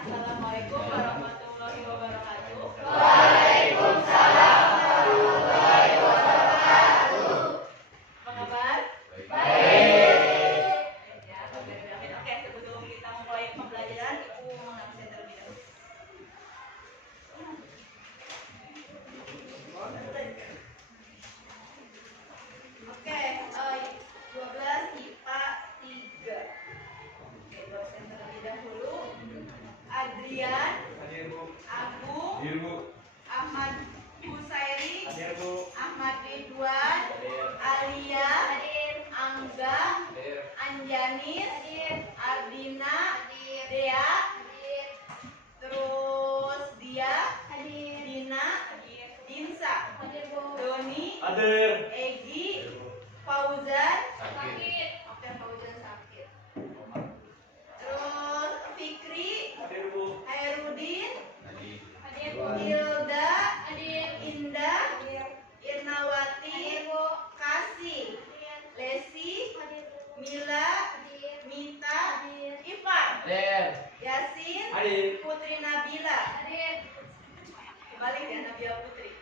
Assalamualaikum warahmatullahi wabarakatuh. Waalaikumsalam warahmatullahi wabarakatuh. Apa kabar? Baik. Ya, oke, sebelum kita mulai pembelajaran, Ibu mengabsen terlebih dahulu. Oke, 12 IPA 3. Oke, dosen terlebih dahulu. Adrian, Hadir Bu. Agung, Hadir Bu. Ahmad Husairi, Hadir Bu. Ahmad Ridwan, Alia, Angga, Hadir. Anjanis, Ardina, Dea, terus Dia, Dina, Dinsa, Doni, Hadir. Egi, Fauzan, Sakit. oke Fauzan sakit. Terus Fikri, Hadir Bu. Hairudin, Hadir. Hilda, Indah, Irnawati, Kasih, Lesi, Mila, Mita, Ivan, Hadir. Yasin, Hadir. Putri Nabila. Kembali ya Nabila Putri.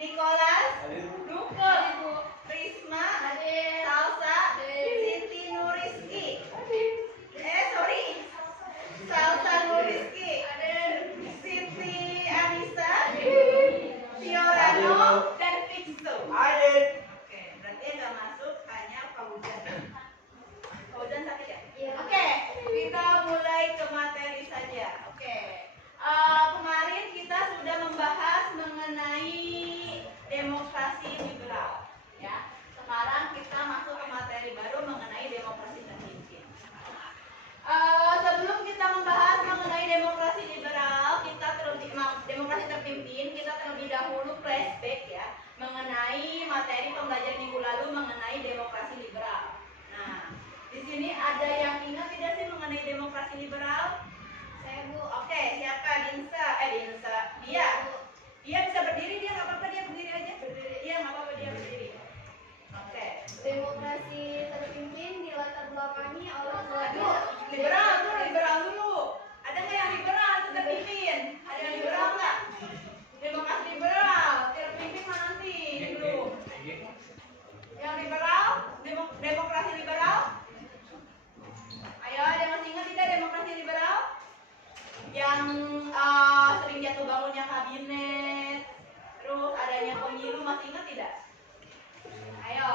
Nikolas, Hadir Bu. Nukul, Prisma, Salsa, Siti Nuriski. Salsa Nuriski. Siti Anissa, Fiorano, dan Fixo. Hadir. Oke, berarti yang nggak masuk hanya Fauzan. Fauzan sakit ya? Iya. Oke, kita mulai ke materi saja. Oke, kemarin kita sudah membahas mengenai demokrasi liberal. Ya, sekarang kita masuk ke materi baru mengenai demokrasi terpimpin. Sebelum kita membahas mengenai demokrasi liberal, demokrasi terpimpin, kita terlebih dahulu flashback ya mengenai materi pembelajaran minggu lalu mengenai demokrasi liberal. Nah, di sini ada yang ingat tidak sih mengenai demokrasi liberal? Saya Bu. Oke, siapa? Dinsa. Dia bisa berdiri, dia nggak apa-apa, dia berdiri aja. Iya, nggak apa-apa, dia berdiri. Oke. Demokrasi terpimpin dilatar belakangi oleh Aduh, liberal dulu. Ada nggak yang liberal itu terpimpin? Ada yang liberal nggak? Demokrasi liberal, terpimpin mana nanti dulu? Yang liberal, demokrasi liberal. Ayo, ada yang masih ingat tidak demokrasi liberal? Yang sering jatuh bangunnya kabinet, terus adanya pemilu, masih ingat tidak? Ayo,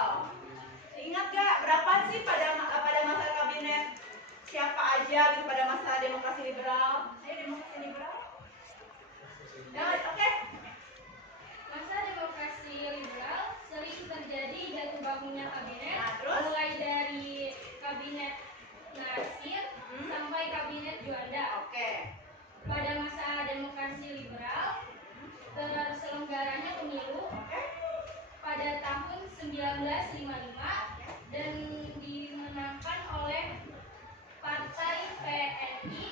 ingat gak berapa sih pada masa kabinet siapa aja gitu pada masa demokrasi liberal? Ayo demokrasi liberal. Ya, oke. Masa demokrasi liberal sering terjadi jatuh bangunnya kabinet, Nah, terus? mulai dari kabinet Nasir sampai kabinet Juanda. Oke. Pada masa demokrasi liberal, terselenggaranya pemilu pada tahun 1955 dan dimenangkan oleh Partai PNI,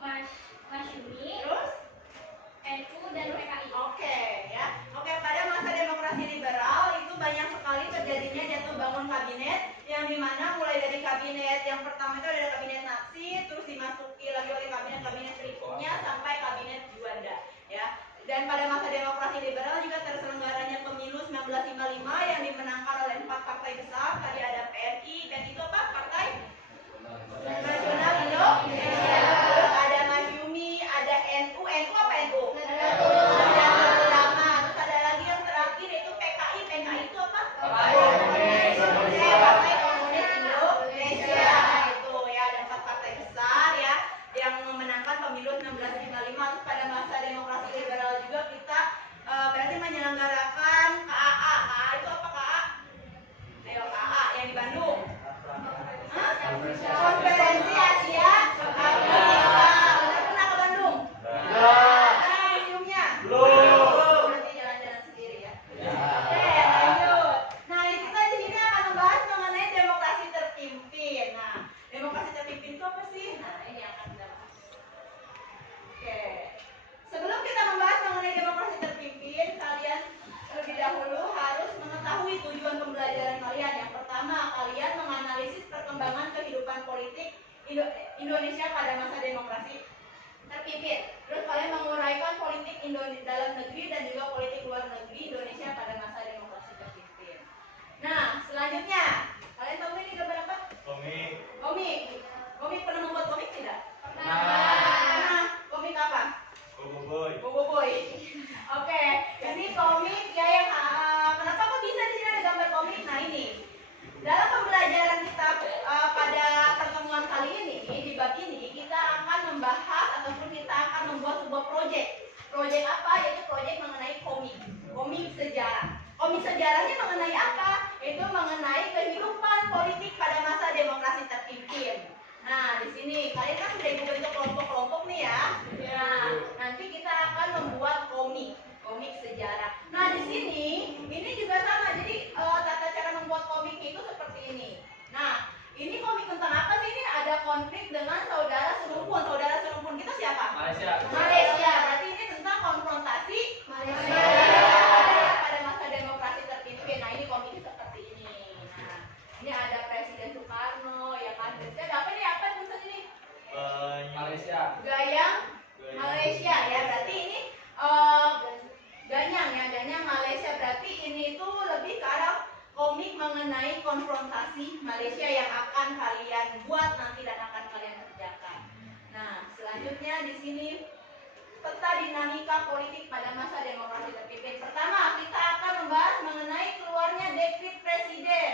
Masyumi, Terus? NU, dan PKI. Oke, ya. Oke, pada masa demokrasi liberal itu banyak sekali terjadinya jatuh bangun kabinet yang dimana mulai dari kabinet yang pertama itu ada kabinet Natsir, terus dimasuki lagi oleh kabinet berikutnya sampai kabinet Juanda, ya. Dan pada masa demokrasi liberal juga terselenggaranya pemilu 1955 yang dimenangkan oleh 4 partai besar. Tadi ada PNI dan itu apa? Partai Nasional Indonesia. Terus ada Masyumi, ada NU. NU apa NU? Nahdlatul Ulama. Terus ada lagi yang terakhir yaitu PKI. PKI itu apa? Partai Komunis Indonesia. Itu ya, ada 4 partai besar ya yang memenangkan pemilu 1955. Terus pada masa demokrasi liberal juga kita berarti menyelenggarakan KAA. KAA itu apa KAA? Ayo KAA. Indonesia pada masa demokrasi terpimpin. Terus kalian menguraikan politik dalam negeri dan juga politik luar negeri Indonesia pada masa demokrasi terpimpin. Nah, selanjutnya kalian tahu ini gambar apa? Komik. Komik. Komik pernah membuat komik tidak? Nah. Komik apa? Boboiboy. Boboiboy. Oke, ini komik ya yang kenapa kok bisa di sini ada gambar komik? Nah ini dalam pembelajaran kita pada pertemuan kali ini di bab ini kita akan membahas ataupun kita akan membuat sebuah proyek. Proyek apa? Yaitu proyek mengenai komik. Komik sejarah. Komik sejarahnya mengenai apa? Itu mengenai kehidupan politik pada masa demokrasi terpimpin. Nah, di sini kalian kan sudah dibentuk kelompok-kelompok nih ya. Nah, nanti kita akan membuat komik sejarah. Nah, di sini ini juga sama. Jadi tata cara membuat komik itu seperti ini. Nah, ini komik tentang apa sih? Ini ada konflik dengan saudara serumpun. Saudara serumpun kita siapa? Malaysia. Berarti ini tentang konfrontasi Malaysia pada masa demokrasi terpimpin. Nah, ini komiknya seperti ini. Nah, ini ada Presiden Soekarno, ya kan? Ada apa nih? Apa tulisan ini? Malaysia. Gayang Malaysia ya. Berarti ini Ganyang ya, Ganyang Malaysia. Berarti ini tuh lebih ke arah komik mengenai konfrontasi Malaysia yang akan kalian buat nanti dan akan kalian kerjakan. Nah, selanjutnya di sini peta dinamika politik pada masa demokrasi terpimpin. Pertama, kita akan membahas mengenai keluarnya dekrit presiden.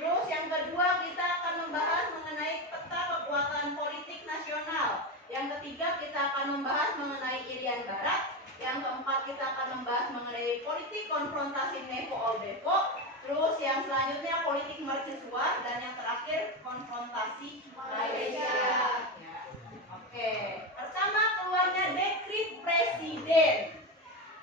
Terus yang kedua, kita akan membahas mengenai peta kekuatan politik nasional. Yang ketiga, kita akan membahas mengenai Irian Barat. Yang keempat, kita akan membahas mengenai politik konfrontasi Nepo Olbeko. Terus yang selanjutnya politik mercusuar dan yang terakhir konfrontasi Malaysia. Ya. Oke, pertama keluarnya dekrit presiden.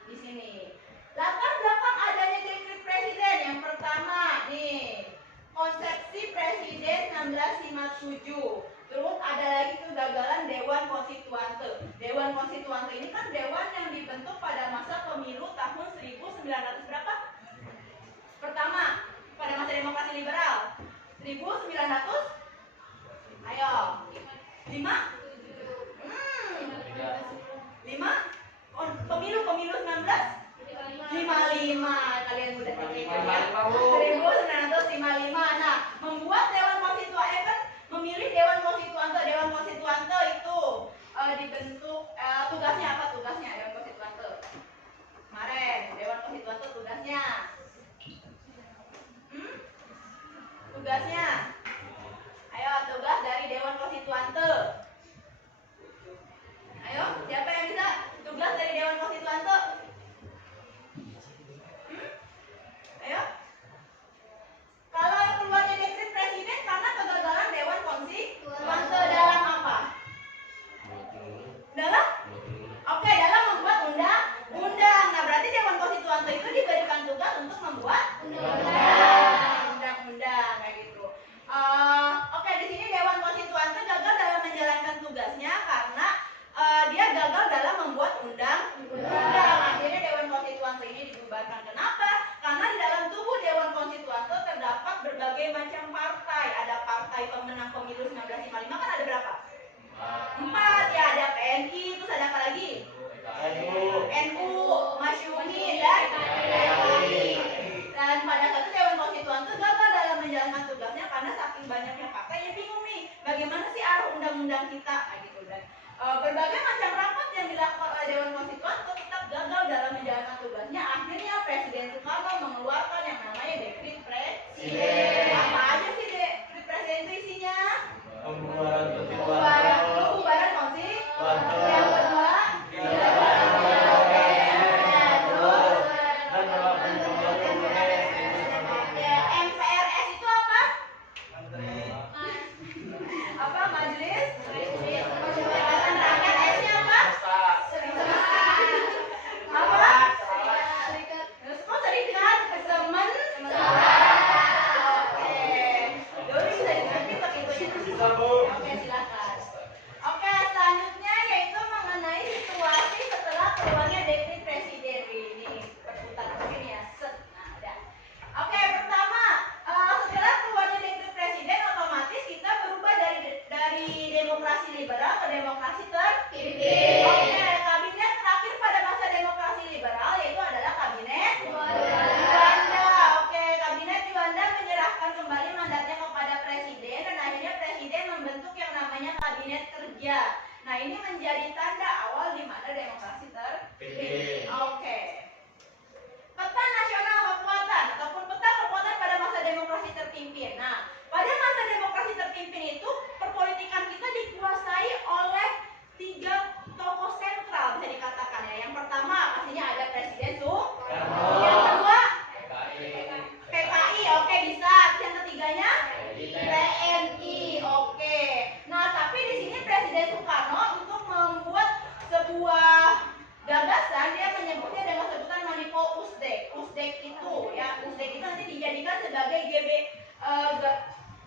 Di sini. Latar belakang adanya dekrit presiden yang pertama nih, konsepsi presiden 1657. Terus ada lagi kegagalan Dewan Konstituante. Dewan Konstituante ini kan dewan yang dibentuk pada masa pemilu tahun 1900 berapa? Pertama, pada masa demokrasi liberal 1900. Ayo. 5? 5? Pemilu 1955. Kalian udah pikir ya. 1955. Nah, membuat Dewan Konstituante kan memilih Dewan Konstituante. Dewan Konstituante itu dibentuk tugasnya apa tugasnya Dewan Konstituante? Kemarin Dewan Konstituante tugasnya tugasnya ayo tugas dari Dewan Konstituante. Ayo, siapa yang bisa tugas dari Dewan Konstituante? Ayo. Kalau keluarnya dekret presiden karena kegagalan Dewan Konstituante dalam apa? Dalam? Oke, dalam membuat undang-undang. Nah, berarti Dewan Konstituante itu diberikan tugas untuk membuat undang-undang kayak gitu. Oke, di sini Dewan Konstituante gagal dalam menjalankan tugasnya karena dia gagal dalam membuat undang-undang. Akhirnya Dewan Konstituante ini dibubarkan. Kenapa? Karena di dalam tubuh Dewan Konstituante terdapat berbagai macam partai. Ada partai pemenang pemilu 1955 kan ada berapa? 4 ya, ada PNI, terus ada apa lagi? NU, Masyumi dan PKI. Dan pada saat itu Dewan Konstituante gagal dalam menjalankan tugasnya karena saking banyaknya partai yang bingung nih, bagaimana sih arah undang-undang kita gitu. Dan berbagai macam rapat yang dilakukan oleh Dewan Konstituante tetap gagal dalam menjalankan tugasnya. Akhirnya Presiden Soekarno mengeluarkan yang namanya dekrit presiden. Apa aja sih dekrit presiden itu isinya? Pembubaran konstituante. Yang kedua, MPRS itu apa? Apa majelis? Perwakilan rakyat. S-nya apa? Apa? Kok serikat? Semen? Oke. Dulu bisa diganti pakai itu. Oke, silakan. liberal ke demokrasi Terpimpin. Oke, kabinet terakhir pada masa demokrasi liberal yaitu adalah kabinet Juanda. Juanda. Oke, kabinet Juanda menyerahkan kembali mandatnya kepada presiden dan akhirnya presiden membentuk yang namanya kabinet kerja. Nah, ini menjadi tanda awal di mana demokrasi terpimpin. Oke. Peta nasional kekuatan ataupun peta kekuatan pada masa demokrasi terpimpin. Nah, pada masa demokrasi terpimpin itu perpolitikan kita dikuasai oleh 3 tokoh sentral bisa dikatakan ya. Yang pertama pastinya ada Presiden Soekarno. Yang kedua PKI, oke bisa. Yang ketiganya TNI, oke. Nah, tapi di sini Presiden Soekarno untuk membuat sebuah gagasan dia menyebutnya dengan sebutan Manifo Usdek. Usdek itu ya, Usdek itu nanti dijadikan sebagai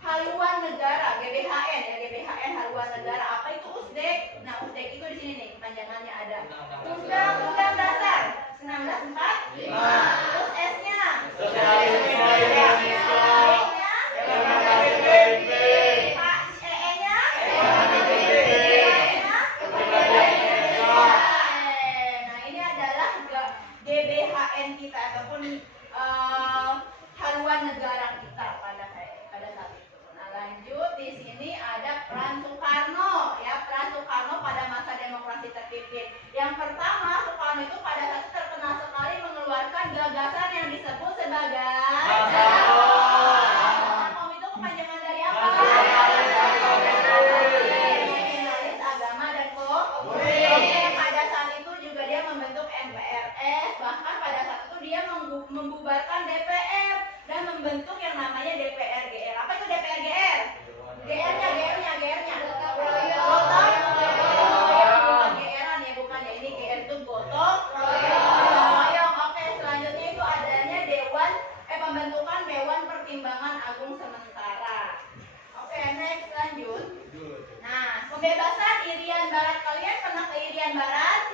haluan negara, GBHN ya, GBHN haluan negara. Apa itu Usdek? Nah, Usdek itu di sini nih kepanjangannya ada Undang-Undang Dasar 1945. Terus S-nya Sosialisme Indonesia. D-nya E-nya Nah, ini adalah GBHN kita ataupun haluan negara kita pada saat itu. Nah, lanjut di sini ada peran Soekarno ya, peran Soekarno pada masa demokrasi terpimpin. Yang pertama, Soekarno itu pada saat itu terkenal sekali mengeluarkan gagasan yang disebut sebagai Makom itu kepanjangan dari apa? Nasionalis, agama dan komunis. Pada saat itu juga dia membentuk MPRS, bahkan pada saat itu dia membubarkan DPR dan membentuk yang namanya DPR GR. Apa itu DPR GR? GR-nya. Gotong royong, bukan GR-an ya, bukan ya. Ini GR itu gotong royong. Oke, selanjutnya itu adanya pembentukan Dewan Pertimbangan Agung Sementara. Oke, next lanjut. Nah, pembebasan Irian Barat. Kalian pernah ke Irian Barat?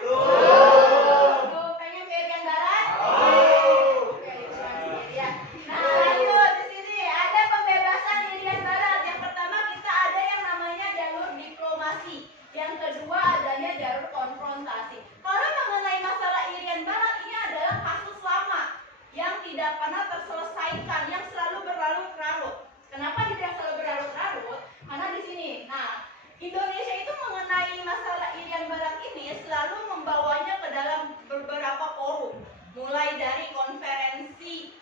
Pengen ke Irian Barat? Oke, itu Irian. Nah, lanjut di sini ada pembebasan Irian Barat. Yang pertama kita ada yang namanya jalur diplomasi. Yang kedua adanya jalur konfrontasi. Kalau mengenai masalah Irian Barat, ini adalah kasus lama yang tidak pernah terselesaikan, yang selalu berlarut-larut. Kenapa tidak selalu berlarut-larut? Karena di sini, nah, Indonesia itu mengenai masalah Irian Barat ini selalu membawanya ke dalam beberapa forum, mulai dari konferensi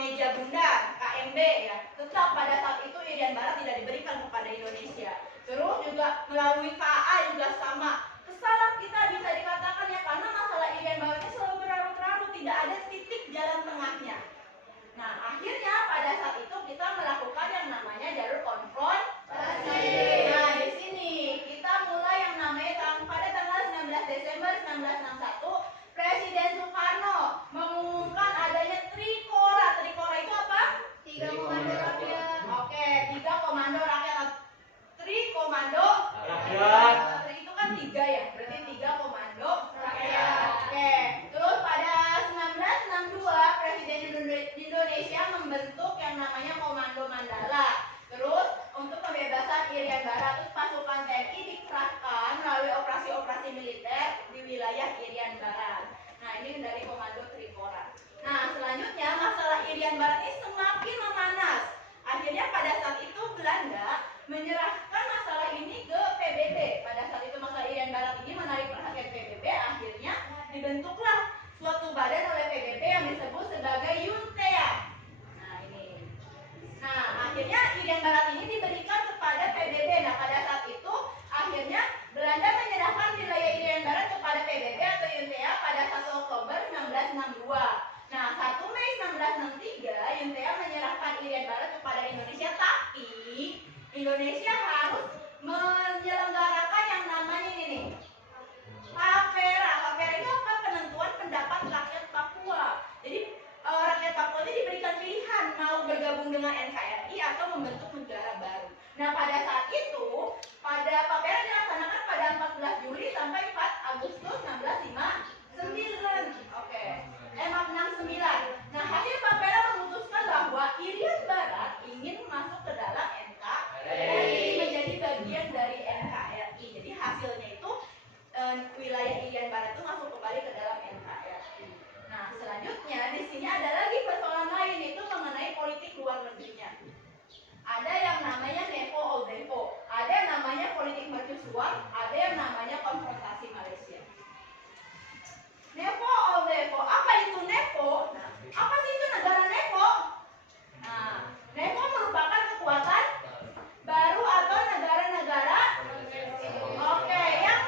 meja bundar KMB ya. Tetap pada saat itu Irian Barat tidak diberikan kepada Indonesia. Terus juga melalui KA juga sama. Kesalahan kita bisa dikatakan ya, karena masalah Irian Barat ini selalu berlarut-larut, tidak ada titik jalan tengahnya. Nah, akhirnya pada saat itu kita melakukan yang namanya jalur konfrontasi. Nah, di sini kita mulai yang namanya pada tanggal 19 Desember 1961, Presiden Soekarno mengumumkan adanya Trikora. Trikora itu apa? 3 komando rakyat. Oke, 3 komando rakyat. Trikomando Rakyat. Itu kan 3 ya, berarti 3 komando rakyat. Oke, terus pada 1962 Presiden Indonesia membentuk yang namanya Komando Mandala. Terus untuk pembebasan Irian Barat, terus pasukan TNI dikerahkan melalui operasi-operasi militer di wilayah Irian Barat. Nah, ini dari Komando Trikora. Nah, selanjutnya masalah Irian Barat ini semakin memanas. Akhirnya pada saat itu Belanda menyerahkan masalah ini ke PBB. Pada saat itu masalah Irian Barat ini menarik perhatian PBB, akhirnya dibentuklah suatu badan oleh PBB yang disebut sebagai Yuntea. Nah, ini. Nah, akhirnya Irian Barat ini diberikan kepada PBB. Nah, pada saat itu akhirnya Belanda menyerahkan wilayah Irian Barat kepada PBB atau Yuntea pada 1 Oktober 1962. Nah, 1 Mei 1963 Yuntea menyerahkan Irian Barat kepada Indonesia, tapi Indonesia harus menyelenggarakan yang namanya ini nih, Papera. Papera itu apa? Penentuan pendapat rakyat Papua. Jadi rakyat Papua itu diberikan pilihan mau bergabung dengan NKRI atau membentuk negara baru. Nah, pada saat itu, pada Papera dilaksanakan pada 14 Juli sampai 4 Agustus 1959. Oke. 69. Nah, hasil Papera memutuskan bahwa Irian Barat ingin masuk ke dalam NKRI, menjadi bagian dari NKRI. membuat ada yang namanya konfrontasi Malaysia. Nepo Oldepo, apa itu Nepo? Nah, apa sih itu negara Nepo? Nah, Nepo merupakan kekuatan baru atau negara-negara oke yang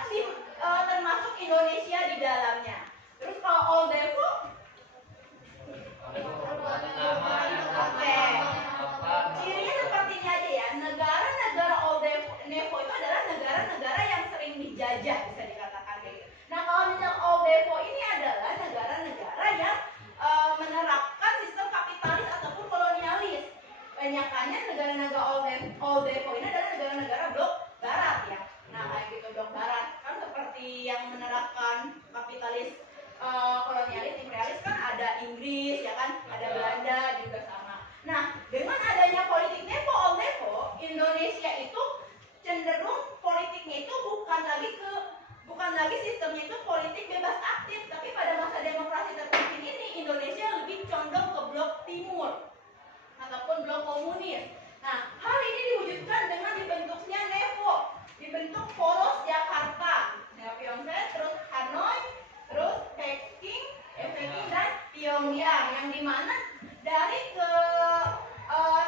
termasuk Indonesia di dalamnya. Terus kalau Oldepo oke, cirinya seperti ini aja ya. Negara-negara Oldepo itu adalah negara-negara yang sering dijajah, bisa dikatakan kayak gitu. Nah, kalau misal Oldepo ini adalah negara-negara yang menerapkan sistem kapitalis ataupun kolonialis. Banyakannya negara-negara Oldepo ini adalah negara-negara blok barat ya. Nah, kayak gitu blok barat kan seperti yang menerapkan kapitalis kolonialis imperialis kan ada Inggris ya kan, ada Belanda juga sama. Nah, dengan adanya politik Nepo Oldepo, Indonesia itu cenderung politiknya itu bukan lagi sistemnya itu politik bebas aktif, tapi pada masa demokrasi terpimpin ini Indonesia lebih condong ke blok timur ataupun blok komunis. Nah, hal ini diwujudkan dengan dibentuknya Nepo, dibentuk poros Jakarta, terus Hanoi, terus Peking dan Pyongyang, yang dimana dari ke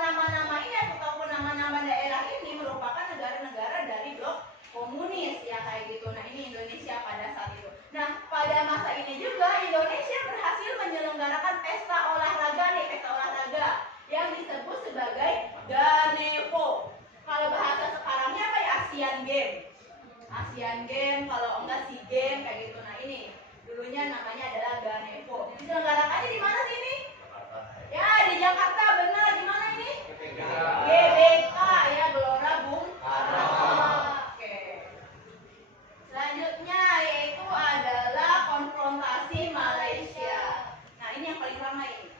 nama-nama ini ataupun nama-nama daerah ini merupakan negara-negara dari blok komunis ya kayak gitu. Nah, ini Indonesia pada saat itu. Nah, pada masa ini juga Indonesia berhasil menyelenggarakan pesta olahraga yang disebut sebagai Ganevo. Kalau bahasa sekarangnya apa ya? Asian Game, kalau enggak SEA Game kayak gitu. Nah, ini dulunya namanya adalah Ganevo. Diselenggarakannya di mana sih ini? Ya, di Jakarta, benar. Di mana ini? GBK ya, Gelora Bung Karno. Oke. Selanjutnya yaitu adalah konfrontasi Malaysia. Nah, ini yang paling ramai ini.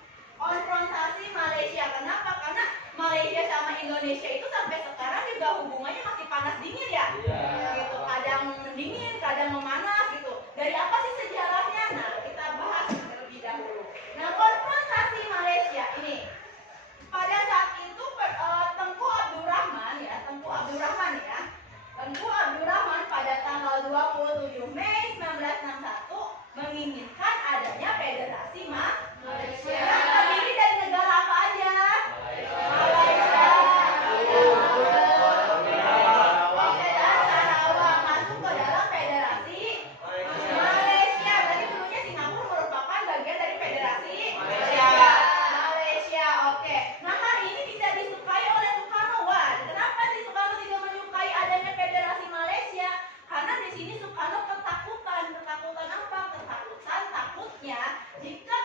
Konfrontasi Malaysia. Kenapa? Karena Malaysia sama Indonesia itu sampai sekarang juga hubungannya masih panas dingin ya. Gitu. Kadang dingin, kadang memanas gitu. Dari apa sih sejarahnya? Nah, kita bahas terlebih dahulu. Nah, konfrontasi Malaysia ini pada saat itu Tengku Abdurrahman pada tanggal 27 Mei 1961 menginginkan adanya Federasi Malaysia yang terdiri dari negara apa aja? Malaysia, dan Sarawak masuk ke dalam Federasi Malaysia. Berarti dulunya Singapura merupakan bagian dari Federasi Malaysia. Oke. Nah, hal ini tidak disukai oleh Soekarno. Wah, kenapa sih Soekarno tidak menyukai adanya Federasi Malaysia? Karena di sini Soekarno ketakutan apa? Takutnya jika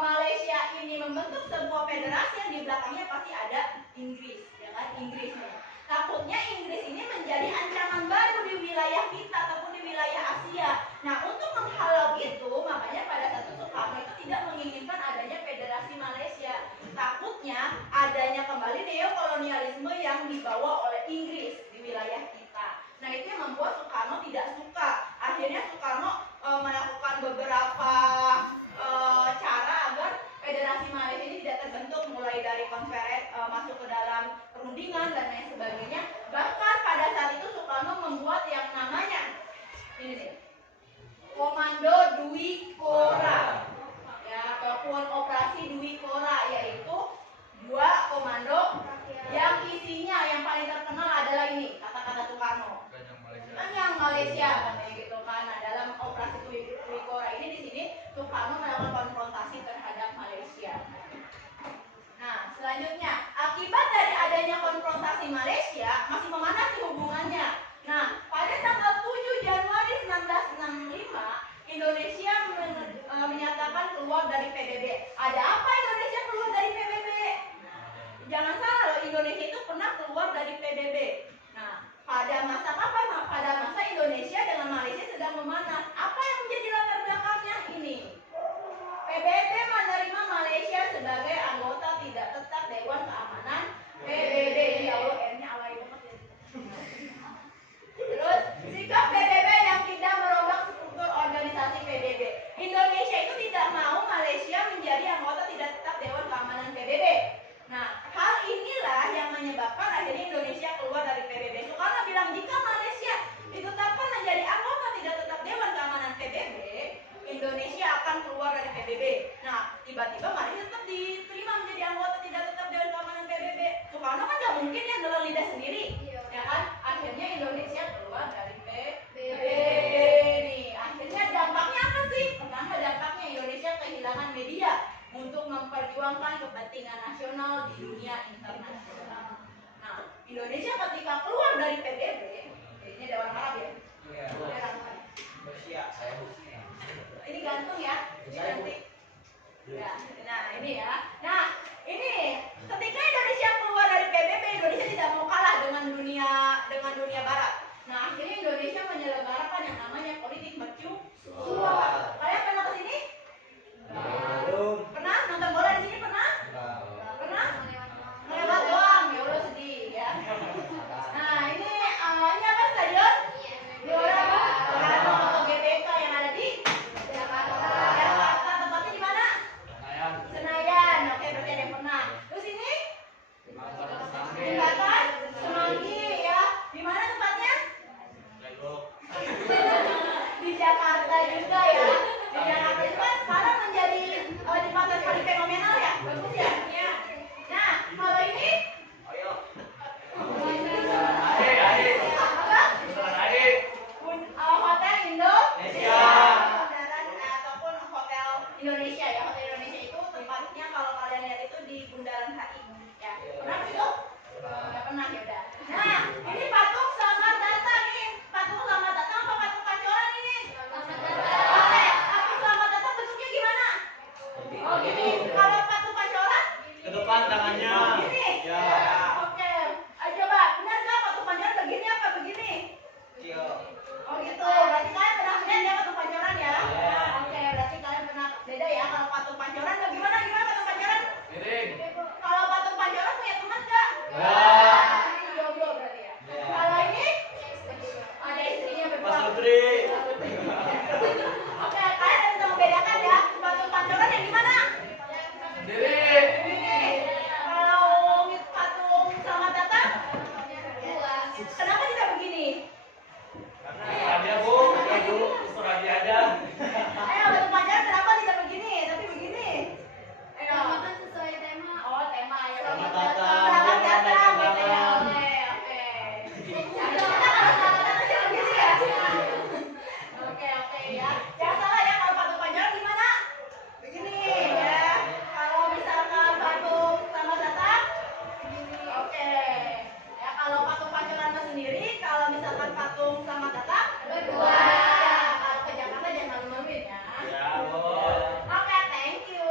Malaysia ini membentuk sebuah federasi yang di belakangnya pasti ada Inggris, ya kan? Inggris nih. Takutnya Inggris ini menjadi ancaman baru di wilayah kita ataupun di wilayah Asia. Nah, untuk menghalau itu, makanya pada saat itu Soekarno itu tidak menginginkan adanya Federasi Malaysia. Takutnya adanya kembali neokolonialisme yang dibawa oleh Inggris di wilayah kita. Nah, itu yang membuat Soekarno tidak suka. Akhirnya Soekarno melakukan beberapa cara agar Federasi Malaysia ini tidak terbentuk, mulai dari masuk ke dalam perundingan dan lain sebagainya. Bahkan pada saat itu Soekarno membuat yang namanya ini nih, Komando Dwi Kora, ya, ataupun Operasi Dwi Kora, yaitu dua komando yang isinya yang paling terkenal adalah ini kata-kata Soekarno, yang Malaysia katanya gitu kan. Nah, dalam Operasi Dwi Kora ini di sini Soekarno melakukan konfrontasi terhadap Malaysia. Nah, selanjutnya akibat dari adanya konfrontasi Malaysia masih memanas hubungannya. Nah, pada tanggal 7 Januari 1965 Indonesia menyatakan keluar dari PBB. Ada apa Indonesia keluar dari PBB? Jangan salah loh, Indonesia itu pernah keluar dari PBB. Nah, pada masa kapan? Pada masa Indonesia dengan Malaysia sedang memanas. Apa yang menjadi latar belakangnya ini? PBB menerima Malaysia sebagai anggota tidak tetap Dewan Keamanan PBB. Ini yang namanya politik mercusuar. Kalian pernah ke sini? Belum. Pernah nonton bola di sini? Pernah? Pernah? Lewat doang, ya udah sedih ya. Nah ini apa stadion? Gelora Bung Karno atau GBK yang ada di Jakarta. Jakarta tempatnya di mana? Senayan. Oke, berarti ada yang pernah. Terus ini? Jembatan Semanggi ya. Di mana tempatnya? Di Jakarta juga ya. Di Jakarta itu kan sekarang menjadi jembatan paling fenomenal ya. Bagus ya? Iya. Nah, kalau ini apa? Hotel Indonesia ataupun Hotel Indonesia ya. Hotel Indonesia itu tempatnya kalau kalian lihat itu di Bundaran HI ya. Pernah ke situ? Nggak pernah ya udah. Nah, ini patung Selamat Datang nih. Patung Selamat Datang apa patung Pancoran ini? Oke, patung Selamat Datang bentuknya gimana? Oh gini. Kalau patung Pancoran? Ke depan tangannya. Gini. Ya. Oke. Ayo coba, benar nggak patung Pancoran begini apa begini? Oh gitu. Berarti kalian pernah lihat ya patung Pancoran ya? Iya. Oke, berarti kalian pernah beda ya kalau patung Pancoran gimana patung Pancoran? Miring. Kalau patung Pancoran punya teman nggak? Nggak. Ini jomblo berarti ya. Iya. Kalau ini ada istrinya berdua. Mas Putri. Oke, kalian bisa membedakan ya patung Pancoran yang gimana? Sendiri. Ini. Kalau patung Selamat Datang? Kenapa tidak begini? Karena dia bu, terserah dia aja. Ayo patung Pancoran kenapa tidak begini tapi begini? Ayo. sesuai tema. Oh tema ya. Selamat datang. Selamat datang Selamat gitu ya. datang. Oke. Selamat datang aja begini ya. Oke ya. Jangan salah ya kalau patung Pancoran gimana? Begini ya. Kalau misalkan patung Selamat Datang oke. Ya kalau patung Pancoran sendiri, kalau misalkan patung Selamat Datang Berdua. Ya, kalau ke Jakarta jangan malu-maluin ya. Ya, Bu. Oke, thank you.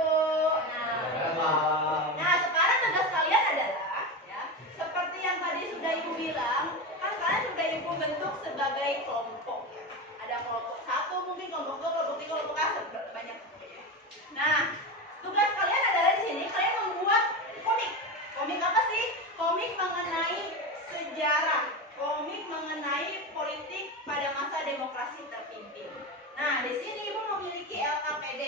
Nah, sekarang tugas kalian adalah ya, seperti yang tadi sudah Ibu bilang, kan kalian sudah Ibu bentuk sebagai kelompok ya. Ada kelompok 1 mungkin, kelompok 2, kelompok 3, kelompok A, banyak ya. Nah, tugas kalian adalah di sini kalian membuat komik. Komik apa sih? Komik mengenai sejarah, komik mengenai politik pada masa demokrasi terpimpin. Nah, di sini Ibu memiliki LKPD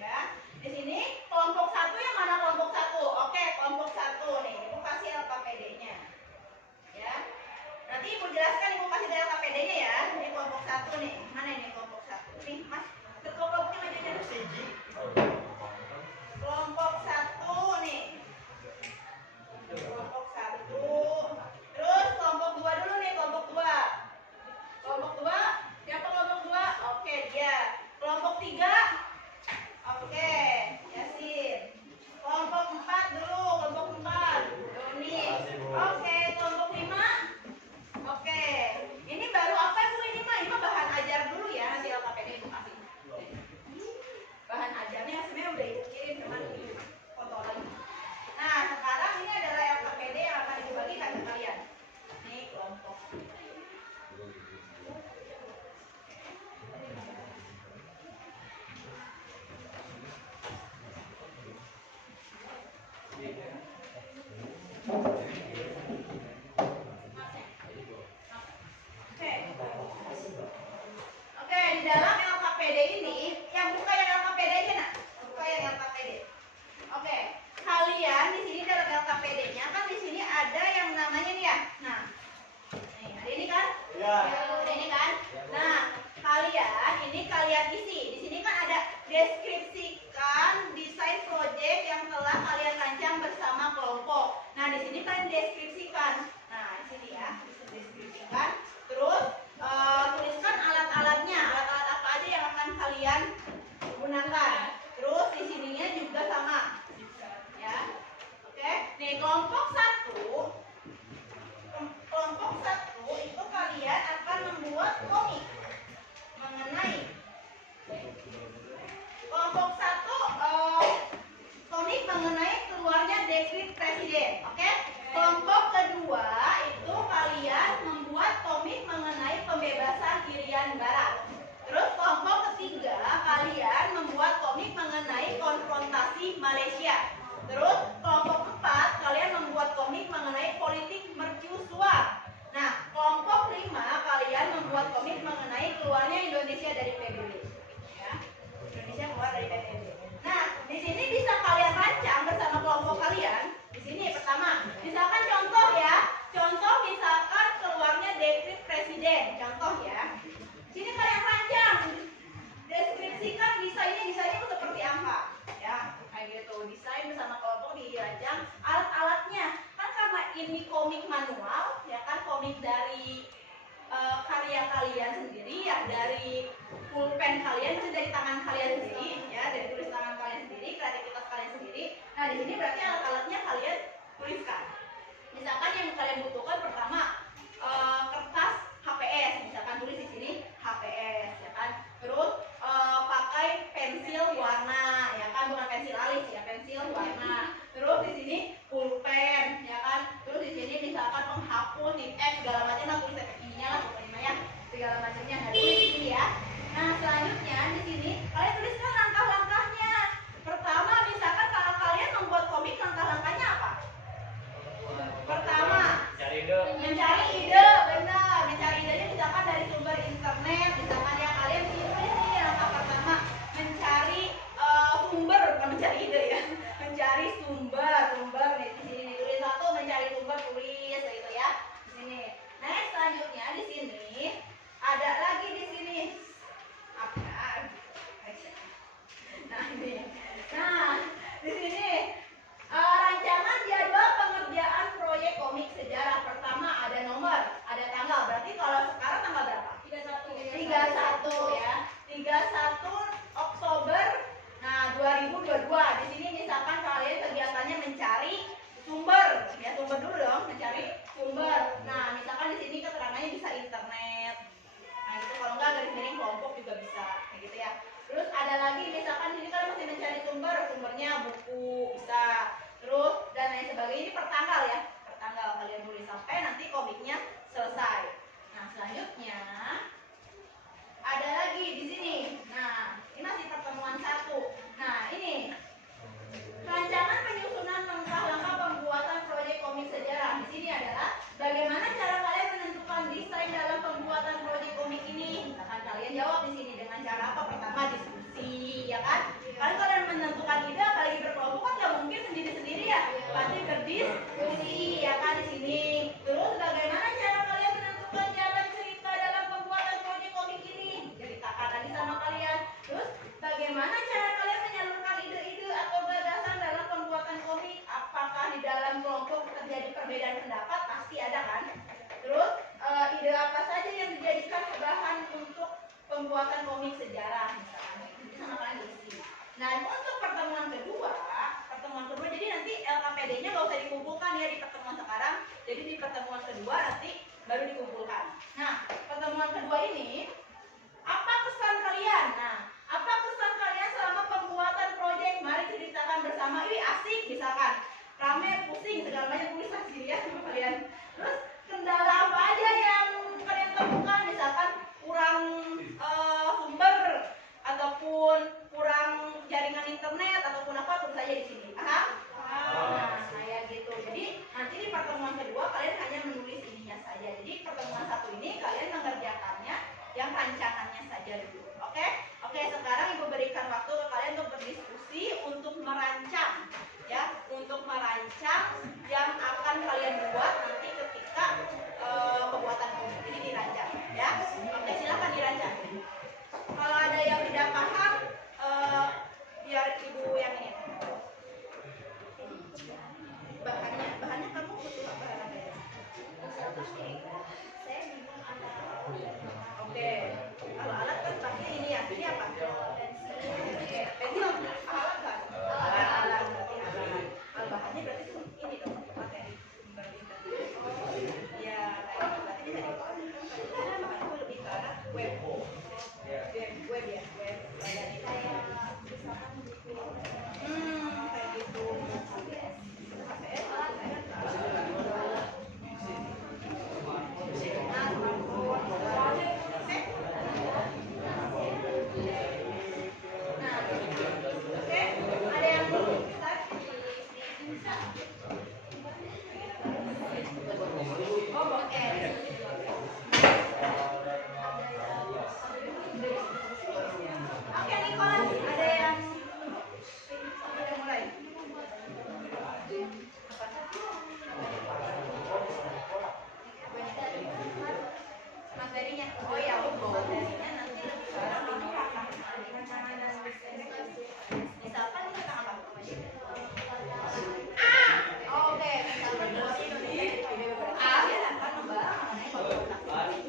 ya. Di sini kelompok 1 yang mana kelompok 1? Oke, kelompok 1 nih. Ibu kasih LKPD-nya. Ya. Nanti Ibu jelaskan Ibu kasih LKPD-nya ya. Ini kelompok 1 nih. Mana ini kelompok 1? Nih, Mas. Kelompoknya majunya dulu. Kelompok 1 nih. Kelompok 1. Terus kelompok 2 dulu nih, kelompok 2. Kelompok 2, siapa kelompok 2? Oke, dia. Kelompok 3. Oke, Yasin. Kelompok 4 dulu, kelompok 4. Doni. Oke, kelompok 5. Oke. Ini baru apa Bu ini mah? Ini mah bahan ajar dulu ya, nanti LKPD Ibu kasih. Bahan ajarnya sebenarnya udah Ibu kirim cuman di foto lagi. Nah, sekarang ini adalah LKPD yang akan Ibu bagikan ke kalian. Ini kelompok. Oke, di dalam LKPD ini, yang buka yang LKPD aja nak, buka yang LKPD. Oke, kalian di sini dalam LKPD-nya kan di sini ada yang namanya nih ya. Nah, nih ada ini kan? Ya. Ada ini kan? Nah, kalian isi. Di sini kan ada deskripsikan desain proyek yang telah kalian rancang bersama kelompok. Nah, di sini kalian deskripsikan. Nah, di sini ya, deskripsikan. Terus tuliskan alat-alatnya, alat-alat apa aja yang akan kalian gunakan. Terus di sininya juga sama, ya. Oke, nih kelompok 1 itu kalian akan membuat komik mengenai kelompok 1 komik mengenai keluarnya dekret presiden. Oke, kelompok kedua itu kalian membuat komik mengenai pembebasan Irian Barat. Terus kelompok ketiga, kalian membuat komik mengenai konfrontasi Malaysia. Terus kelompok 4, kalian membuat komik mengenai politik mercusuar. Nah, kelompok 5, kalian membuat komik mengenai keluarnya Indonesia dari PBB. Ya, Indonesia keluar dari PBB. Nah, di sini bisa kalian rancang bersama kelompok kalian. Di sini pertama, misalkan contoh ya, contoh misalkan keluarnya dekret presiden, contoh ya. Sini kalian rancang, deskripsikan desainnya seperti apa, ya kayak gitu. Desain bersama kelompok dirancang, alat-alatnya kan karena ini komik manual, ya kan komik dari karya kalian sendiri, ya dari pulpen kalian, itu dari tangan kalian sendiri, ya dari tulis tangan kalian sendiri, kreativitas kalian sendiri. Nah di sini berarti alat-alatnya kalian tuliskan. Misalkan yang kalian butuhkan pertama kertas HPS, misalkan tulis di sini HPS, ya kan. Terus pakai pensil warna, ya kan, bukan pensil alis ya, pensil warna. Terus di sini pulpen, ya kan. Terus di sini misalkan penghapus, tip X segala macam, lah tulis efek ininya lah pokoknya ya, segala macamnya. Nah tulis di sini ya. Nah selanjutnya di sini kalian tuliskan langkah-langkahnya. Pertama misalkan kalau kalian membuat komik, langkah-langkahnya apa? Pertama, mencari ide, benar. Mencari idenya misalkan dari sumber internet, misalkan ya kalian tulis nih langkah pertama, mencari sumber, bukan mencari ide ya, mencari sumber nih di sini nih, tulis satu, mencari sumber, tulis gitu ya di sini. Next selanjutnya di sini ada lagi di sini apa? Nah ini, nah di sini rancangan jadwal pengerjaan proyek komik sejarah. Pertama ada nomor, ada tanggal. Berarti kalau sekarang tanggal berapa? 31 ya. 31 Oktober. Nah, 2022. Di sini misalkan kalian kegiatannya mencari sumber. Ya, sumber dulu dong, mencari sumber. Nah, misalkan di sini keterangannya bisa internet. Nah, itu kalau enggak garis miring kelompok juga bisa. Kayak gitu ya. Terus ada lagi misalkan sini kalian masih mencari sumber, sumbernya buku bisa. Terus dan lain sebagainya, ini per tanggal ya, per tanggal kalian tulis sampai nanti komiknya selesai. Nah selanjutnya ada lagi di sini. Nah ini masih pertemuan 1. Nah ini rancangan penyusunan langkah-langkah pembuatan proyek komik sejarah. Di sini adalah bagaimana cara kalian menentukan desain dalam pembuatan proyek komik ini. Misalkan kalian jawab di sini dengan cara apa? Pertama diskusi, ya kan? Kalian menentukan ide, apalagi berkelompok kan nggak mungkin sendiri-sendiri ya, pasti berdiskusi, ya kan di sini. Terus bagaimana cara kalian menentukan jalan cerita dalam pembuatan proyek komik ini? Ceritakan lagi sama kalian. Terus bagaimana cara kalian menyalurkan ide-ide atau gagasan dalam pembuatan komik? Apakah di dalam kelompok terjadi perbedaan pendapat? Pasti ada kan? Terus ide apa saja yang dijadikan bahan untuk pembuatan komik sejarah misalkan? Itu sama kalian diisi. Nah untuk pertemuan kedua jadi nanti LKPD-nya nggak usah dikumpulkan ya di pertemuan sekarang. Jadi di pertemuan kedua nanti baru dikumpulkan. Nah pertemuan kedua ini apa kesan kalian? Nah apa kesan kalian selama pembuatan proyek? Mari ceritakan bersama. Ini asik misalkan, rame, pusing, segala macam, tulislah sini ya sama kalian. Terus kendala apa aja yang kalian temukan? Misalkan kurang sumber ataupun kurang jaringan internet ataupun apa, tulis saja di sini. Nah, kayak gitu. Jadi nanti di pertemuan kedua kalian hanya menulis ininya saja. Jadi pertemuan 1 ini kalian mengerjakannya yang rancangannya saja dulu. Oke? Oke, sekarang Ibu berikan waktu ke kalian untuk berdiskusi, untuk merancang ya, untuk merancang yang akan kalian buat nanti ketika pembuatan komik ini dirancang ya. Oke, silakan dirancang. Kalau ada yang tidak paham, biar Ibu yang ini. Bahannya kamu butuh apa? Saya bingung antara. Oke, kalau alat kan pasti ini ya. Ini apa? Pensil. Pensil. Oh ya, materinya nanti lebih ke arah misalkan tentang apa? Oke, misalkan bahasa Indonesia di PDB kalian akan membahas mengenai konfrontasi.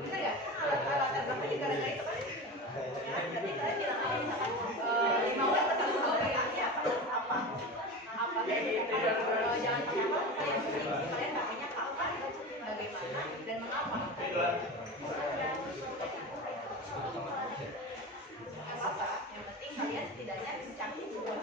Benar ya? Alat terbaru juga ada itu kan? Ya, berarti kalian bilang aja misalkan 5 web bersatu PKI apa? Jangan pakai apa? Kalian pakainya kapan, bagaimana, dan mengapa? Apa? Yang penting kalian setidaknya canggih juga.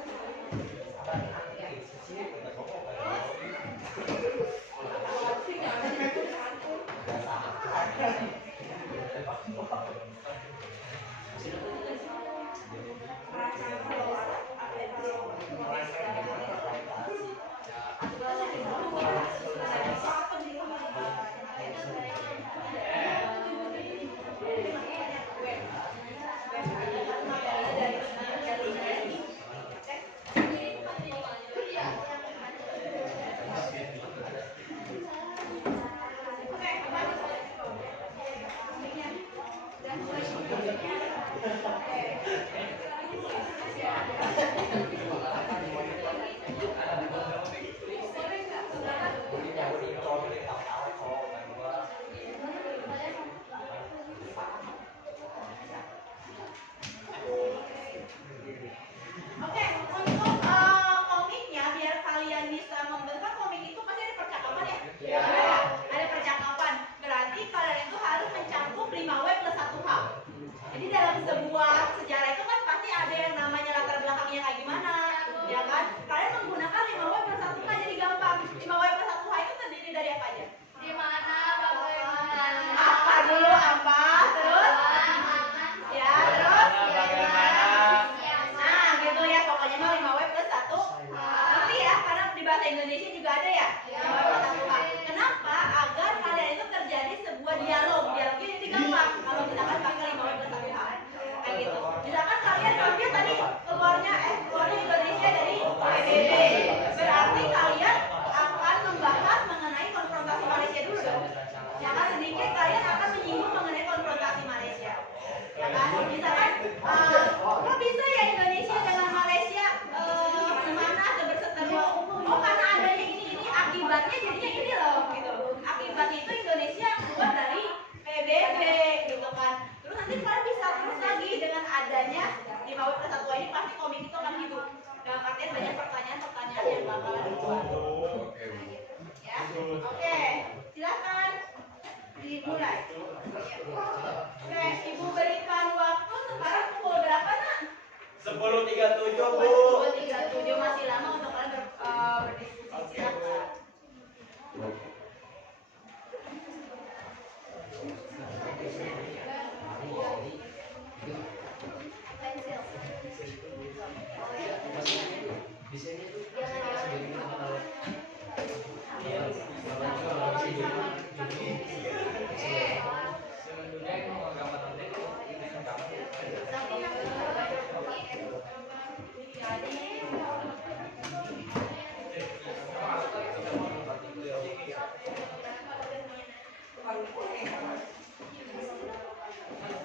Oke, untuk komiknya biar kalian bisa membentuk komik itu pasti ada percakapan ya? Ya. Ada percakapan. Berarti kalian itu harus mencakup 5W plus 1H. Jadi dalam sebuah sejarah itu kan pasti ada yang namanya latar belakangnya kayak gimana, ya kan? Kalian menggunakan 5W plus 1H jadi gampang. 5W plus 1H itu terdiri dari apa aja? Di mana, bagaimana? Apa dulu apa? Terus? Ya, terus? Nah, gitu ya. Pokoknya mah 5W plus 1. Ngerti ya? Karena di bahasa Indonesia juga ada ya. 5W plus 1H. Kenapa? Agar kalian itu terjadi sebuah dialog. Dialognya jadi gampang. Kalau misalkan pakai 5W plus 1H. Kayak gitu. Misalkan kalian ambil tadi keluarnya Indonesia dari PBB. Berarti kalian akan membahas mengenai konfrontasi Malaysia dulu dong. Ya kan, sedikit kalian akan menyinggung mengenai konfrontasi Malaysia. Ya kan, misalkan kok bisa ya Indonesia dengan Malaysia gimana keberseteruan umum? Oh, karena adanya ini akibatnya jadinya ini loh gitu. Akibatnya itu Indonesia keluar dari PBB gitu kan. Terus nanti kalian bisa terus lagi dengan adanya 5W plus 1 ini pasti komik itu akan hidup. Dalam artian banyak pertanyaan-pertanyaan yang bakalan keluar. Ya, oke, silakan dimulai. Oke, Ibu berikan waktu sekarang pukul berapa nak? 10.37 Bu. 10.37 masih lama untuk kalian berdiskusi. Silakan.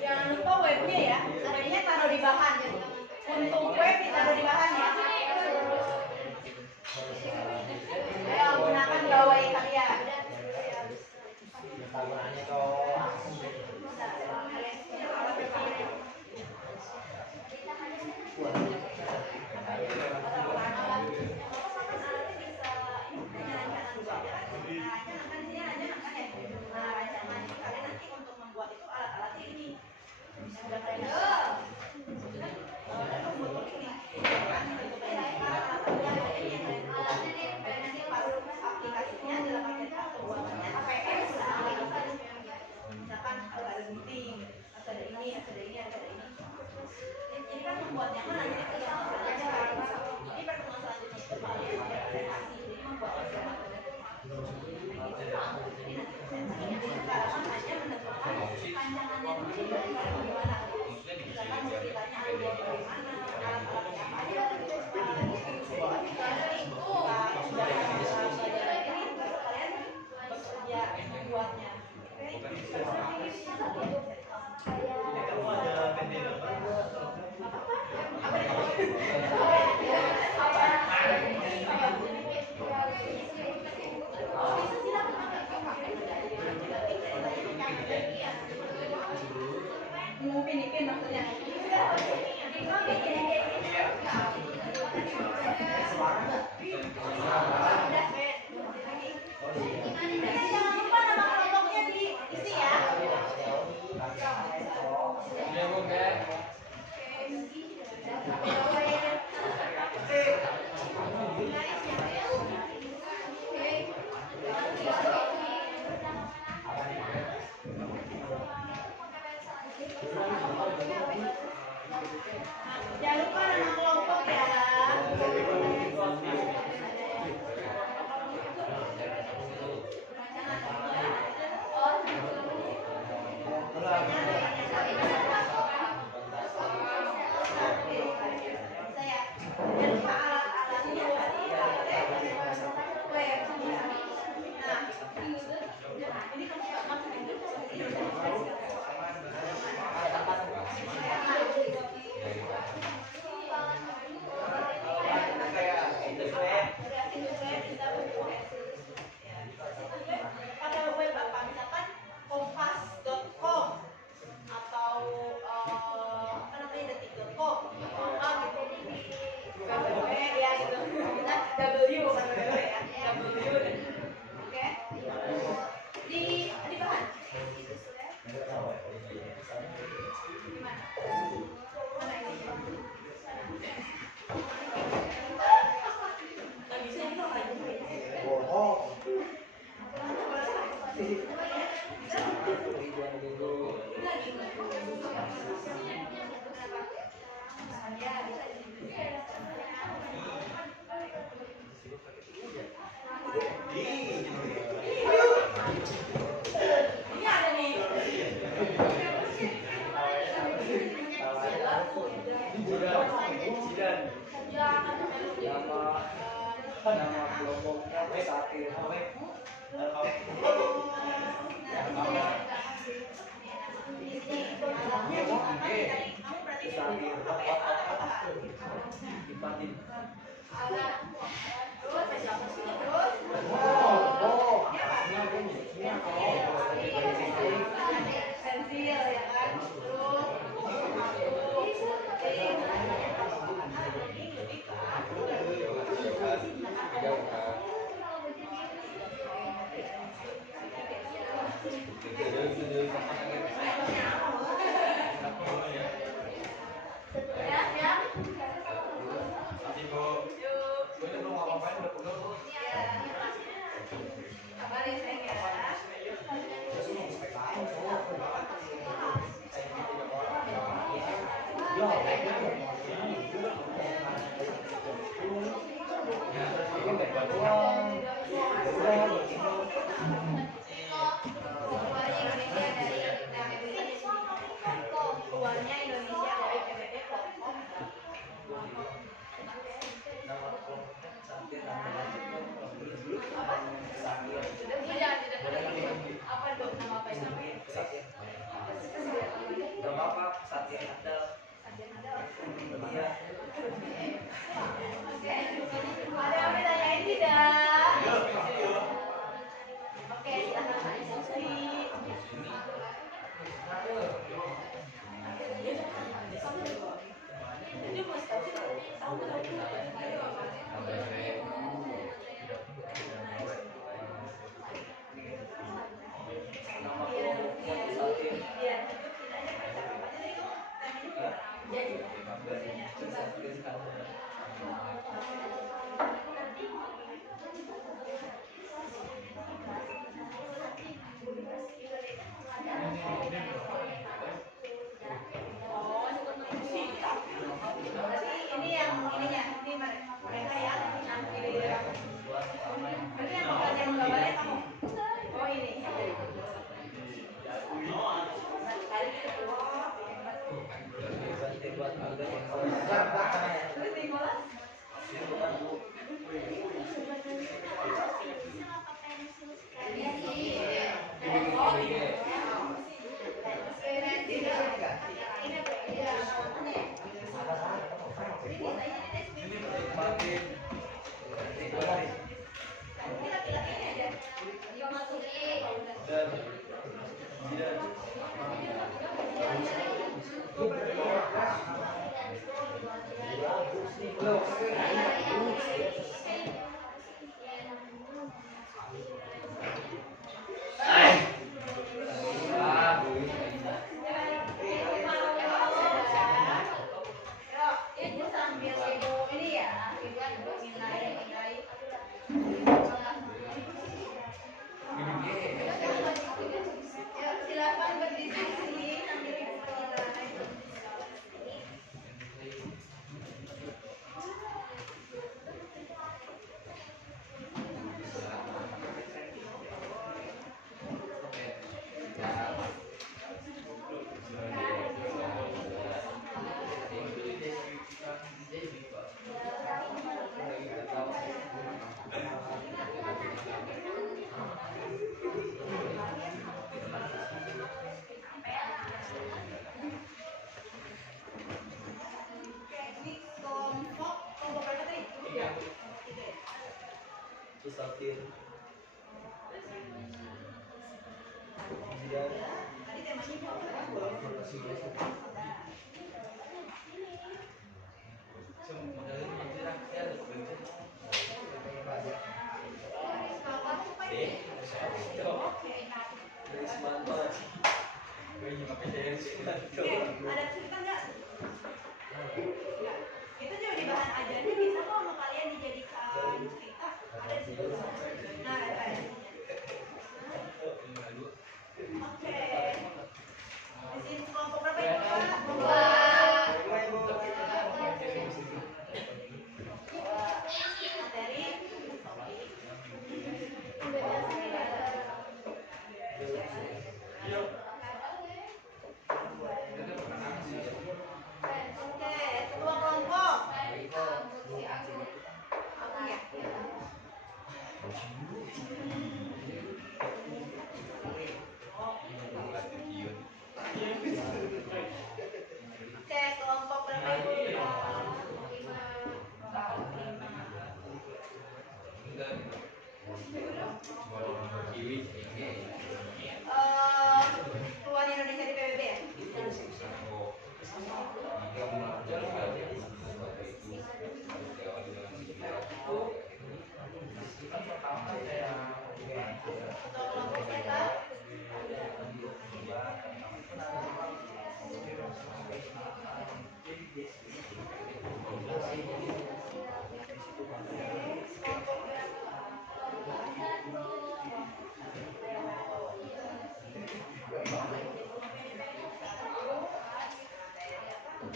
Jangan lupa webnya ya, webnya taruh di bahan. Untuk web ditaruh di bahan ya. Ayo gunakan gawai kalian. Jadi kan membuatnya kan nanti jadi pertemuan selanjutnya itu kalian presentasi, jadi membuat sekarang hanya menentukan panjangannya dulu dari bagaimana. Misalkan sekitarnya ada bagaimana, alat-alatnya apa aja, kalian bekerja membuatnya. Oke. Jangan lupa nama kelompok ya. Pada web Bapak misalkan kompas.com atau apa namanya detik.com atau apa gitu www ya gitu kita W bukan www ya W oke di bahan gimana mana ini nggak bisa ini kalau lagi ini ada nih Nama kelompoknya satir. pensil ya kan kabarin sayang ya. Keluarnya Indonesia dari PBB kelompok. Apa dong nama apa itu? Ada yang ditanyain tidak? Oke, silahkan diskusi. Ini yang ininya, ini mereka yang nanti berarti yang pembelajaran menggambarnya kamu. Oh ini. Terus Nicholas? Oh iya. Satir. Tadi temanya apa? Ada cerita nggak? Nggak. Itu jadi bahan ajarnya bisa kok sama kalian dijadikan cerita. Ada di situ. Nah, ada. Oke. Di sini kelompok berapa itu, Pak? Materi. Oke, ketua kelompok. Oke. Oke, kelompok berapa itu? Keluar Indonesia di PBB ya? Ketua kelompok siapa? Kelompok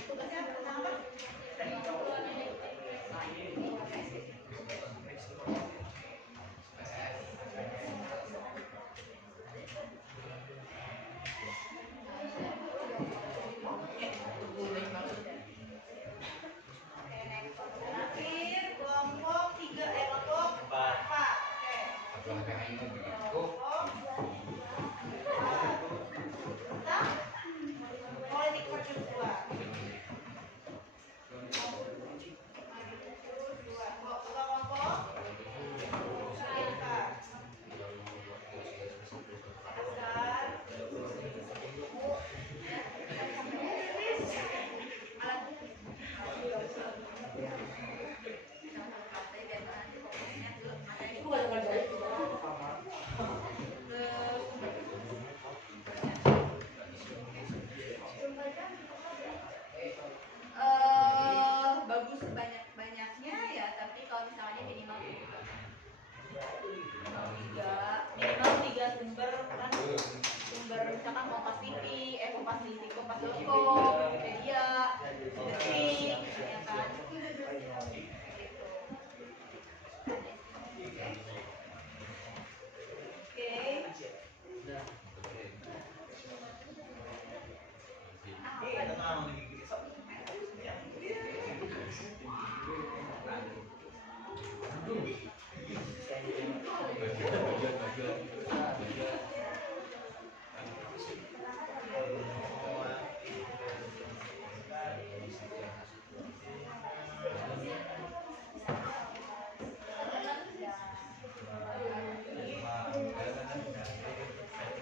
tugasnya tentang apa? Terakhir kelompok 3 kelompok 4. Kelompok tentang politik mercusuar. Ketua kelompok Asar. Bagus sebanyak-banyaknya ya, tapi kalau misalnya minimal 3 sumber kan, sumber misalkan Kompas TV, Kompas TV, Kompas.com, Wikipedia, Detik, ya kan.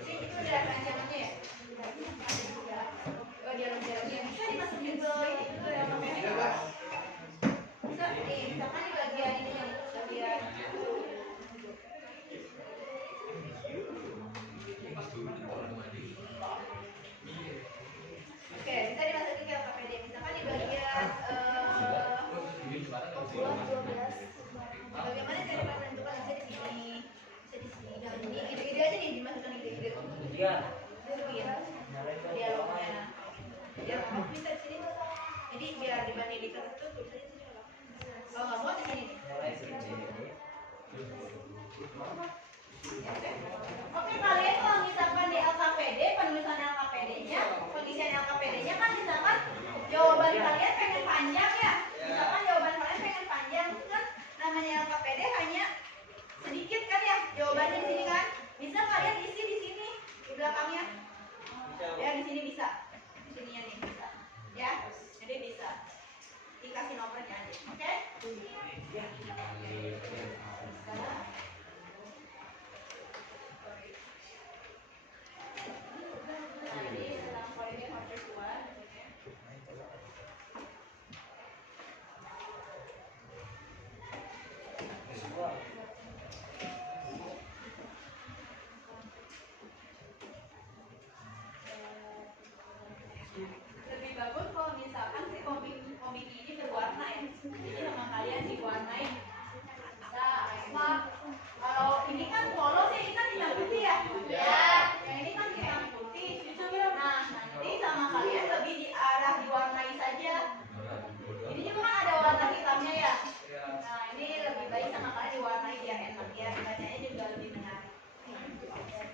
Ini itu ada rancangannya ya? Oh, dia rancangannya bisa dimasukin ke itu ke yang ini. Bisa, misalkan di bagian ini yang bagian. Oke, bisa dimasukin ke LKPD. Misalkan di bagian bagaimana cara menentukan bisa di sini, bisa di sini, dan ini ide-ide aja nih dimasukkan ide-ide. Iya. Dialognya. Ya, bisa di sini. Jadi biar dibanding di kertas itu tulisannya di sini. Kalau nggak muat di sini. Oke, kalian kalau misalkan di LKPD, penulisan LKPD-nya, pengisian LKPD-nya kan misalkan jawaban kalian pengen panjang ya. Misalkan jawaban kalian pengen panjang, kan namanya LKPD hanya sedikit kan ya jawabannya di sini kan. Bisa kalian isi di sini di belakangnya. Ya, di sini bisa. Di sininya nih bisa. Ya, jadi bisa. Dikasih nomornya aja. Oke? Sekarang Lebih bagus kalau misalkan si komik ini berwarna ya. Jadi sama kalian diwarnain. Nah, kalau ini kan polos ya, ini kan hitam putih ya. Ya. Yang ini kan hitam putih. Nah, nanti sama kalian lebih diarah diwarnai saja. Ini juga kan ada warna hitamnya ya. Nah, ini lebih baik sama kalian diwarnai biar enak ya. Bacanya juga lebih menarik.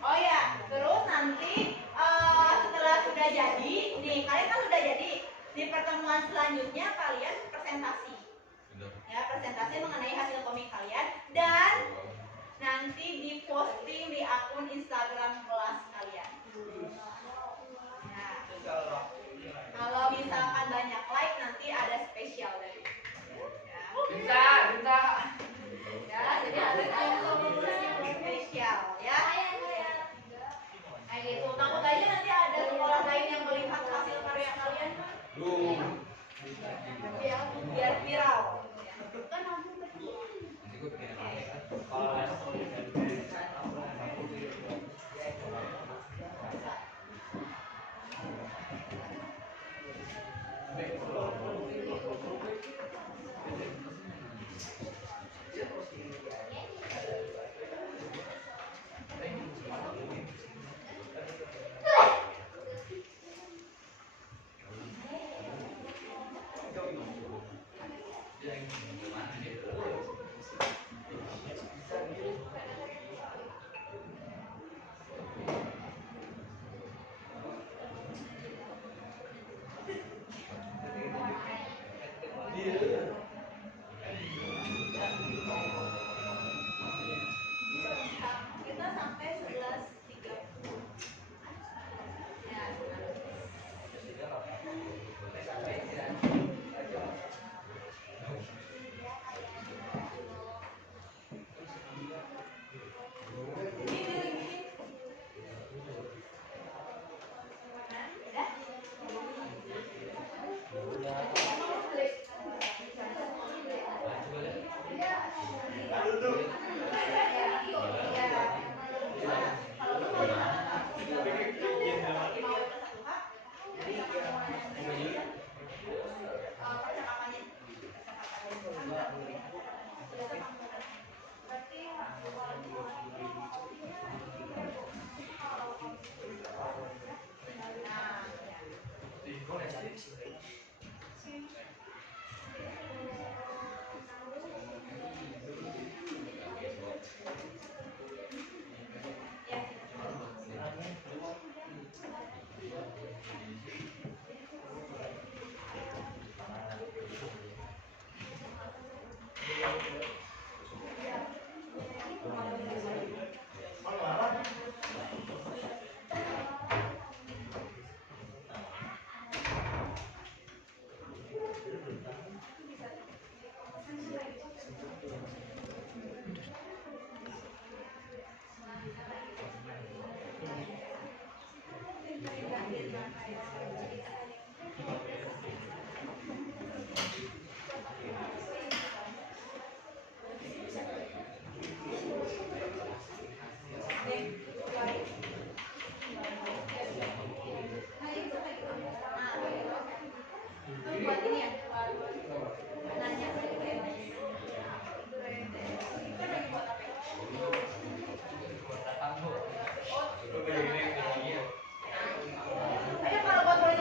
Oh ya, terus nanti setelah sudah jadi, nih kalian kan sudah jadi. Di pertemuan selanjutnya kalian presentasi. Ya, presentasi mengenai hasil komik kalian dan nanti diposting di akun Instagram kelas kalian. Nah, kalau misalkan banyak like nanti ada spesial dari. Bisa. Ya, jadi harus ada spesial ya. Nah gitu, takut aja nanti ada sekolah lain yang melihat hasil karya kalian biar viral. Kan langsung kita sampai 11.30. Ya, Ayo kalau buat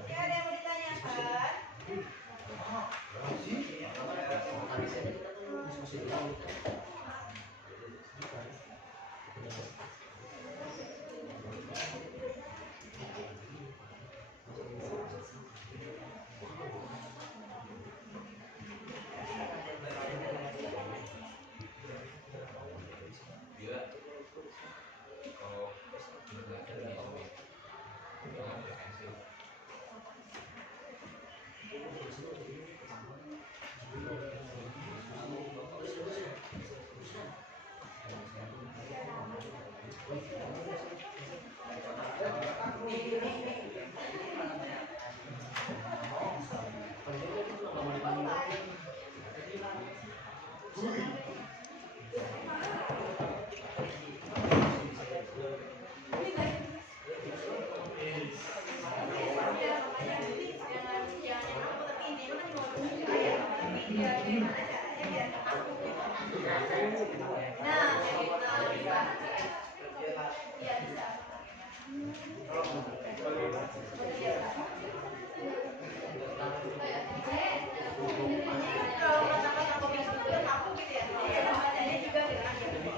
Oke, ada yang mau ditanyakan? Kalau kata-kata komik itu kaku gitu ya. Jadi bacanya juga gerak gitu.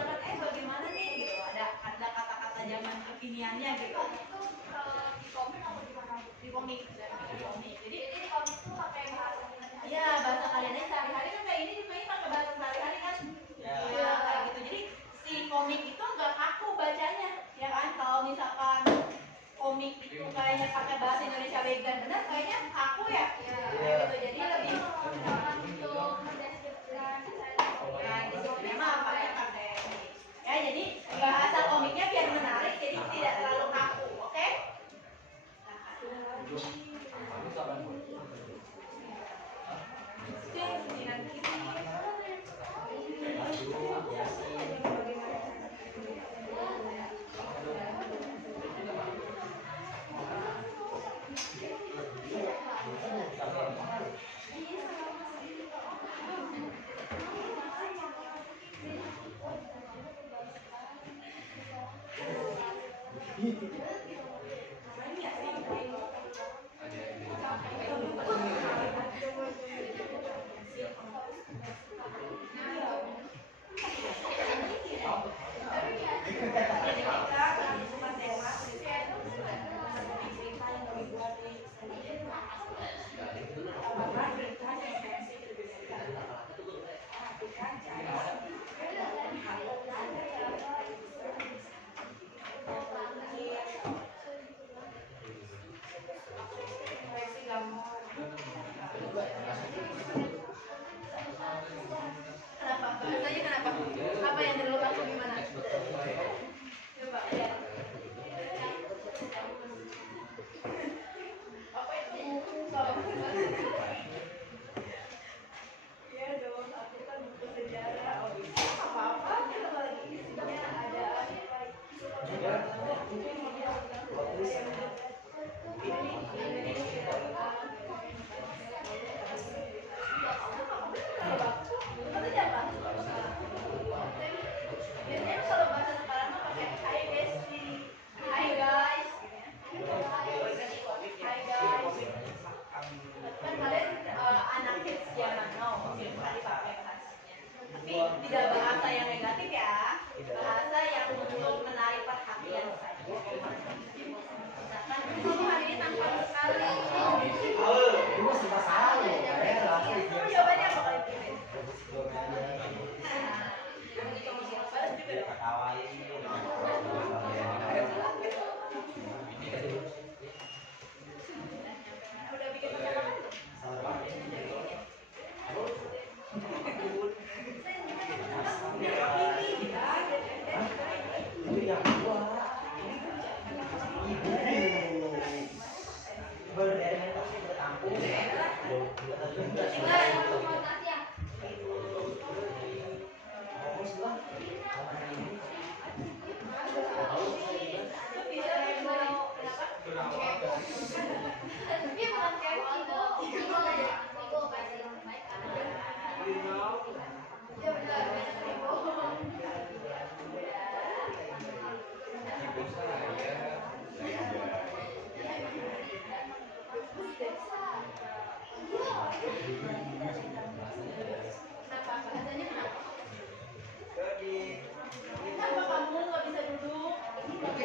misalkan bagaimana nih gitu, ada kata-kata zaman kekiniannya gitu. Itu di komik atau di mana? Di komik. Jadi Jadi di komik tuh pakai bahasa Indonesia. iya, bahasa kalian aja sehari-hari kan kayak ini juga ini pakai bahasa sehari-hari kan. Ya. Iya, kayak gitu. Jadi si komik itu nggak kaku bacanya, ya kan? Kalau misalkan komik itu kayaknya pakai bahasa Indonesia vegan benar, kayaknya kaku ya. Kayak gitu. Jadi lebih Misalkan untuk mendeskripsikan ya gitu. Memang pakai ya, jadi bahasa komiknya biar menarik, jadi tidak terlalu kaku, oke? Kenapa? Bahasanya kenapa? Apa yang terlalu kaku gimana? Coba lihat. Apa itu buku kamu? Iya dong, aku kan buku sejarah. Oh, bisa apa-apa? Kalau lagi isinya ada maksudnya apa? Biasanya kalau bahasa sekarang mah pakai hi Besti, hi guys, hi guys. Kan kalian anak kids zaman now, mungkin kali pakai bahasanya. Tapi tidak bahasa yang negatif ya, bahasa yang untuk menarik perhatian saja. Misalkan kamu hari ini tampan sekali. Kamu jawabannya apa kali ini? Balas juga dong. Udah bikin percakapan belum? Kenapa? Bahasanya kenapa? Kenapa kamu nggak bisa duduk? Lagi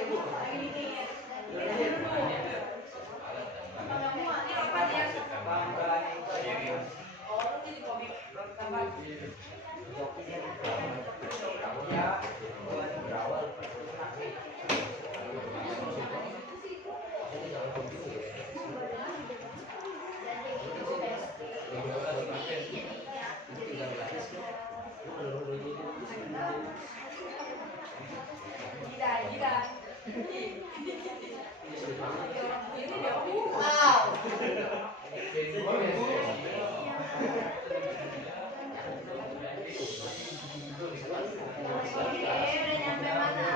dingin. Bisa duduk. Apa kamu ini apa dia? Oh, lu jadi komik. Apa? Jidat. Ini dia. Wow. Udah nyampe mana?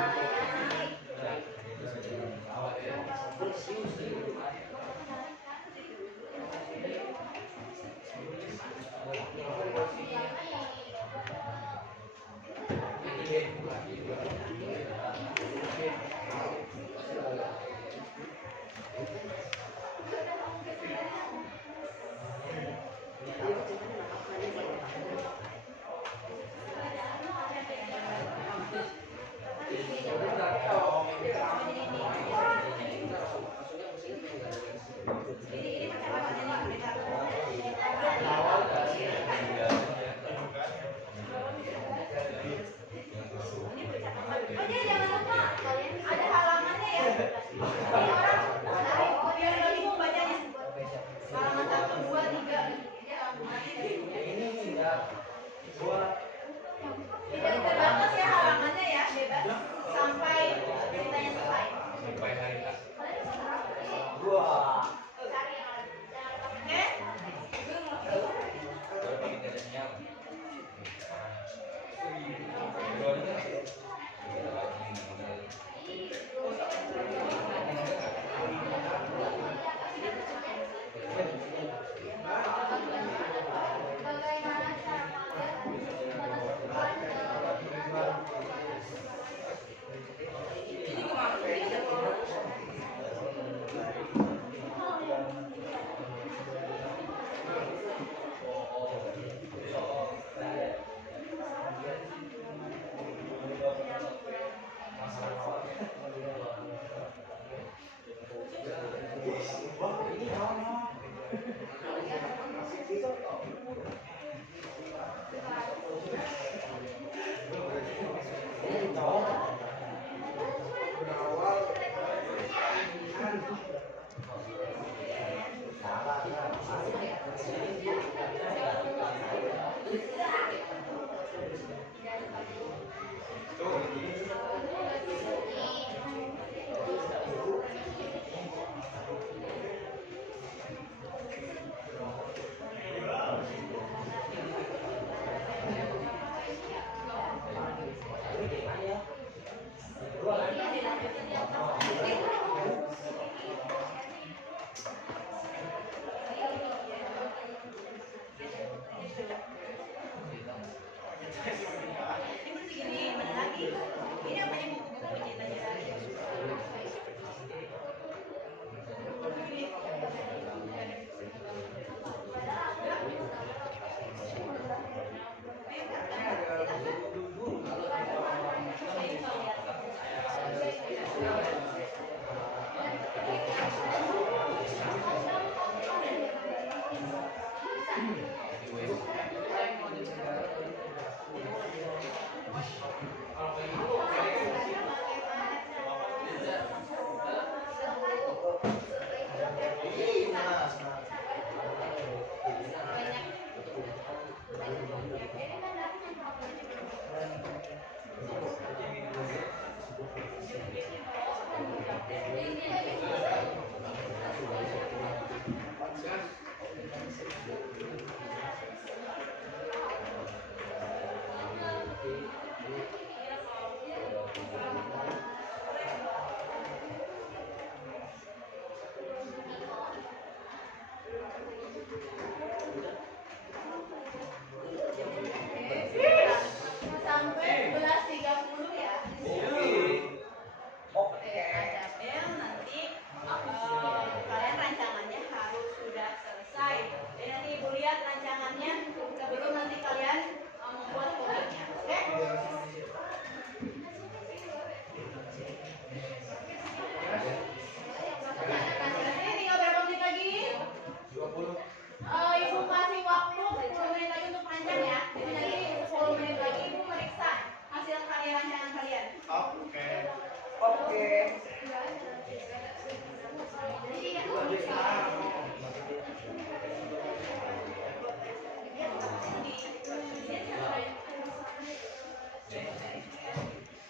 rancangan kalian. Oke. Oke.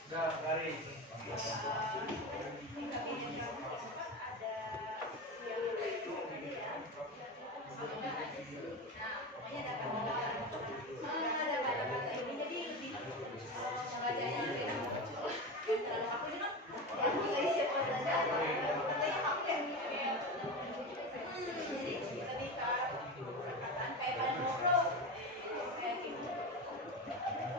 Udah, garis. Di kabinet kamu itu kan ada yang ya. Nah, pokoknya ada kata-kata ini jadi lebih bacanya lebih enak. Dan aku ini kan aku nggak siap baca katanya aku yang jadi lebih ke perkataan kayak pada ngobrol kayak gitu. Bisa kalian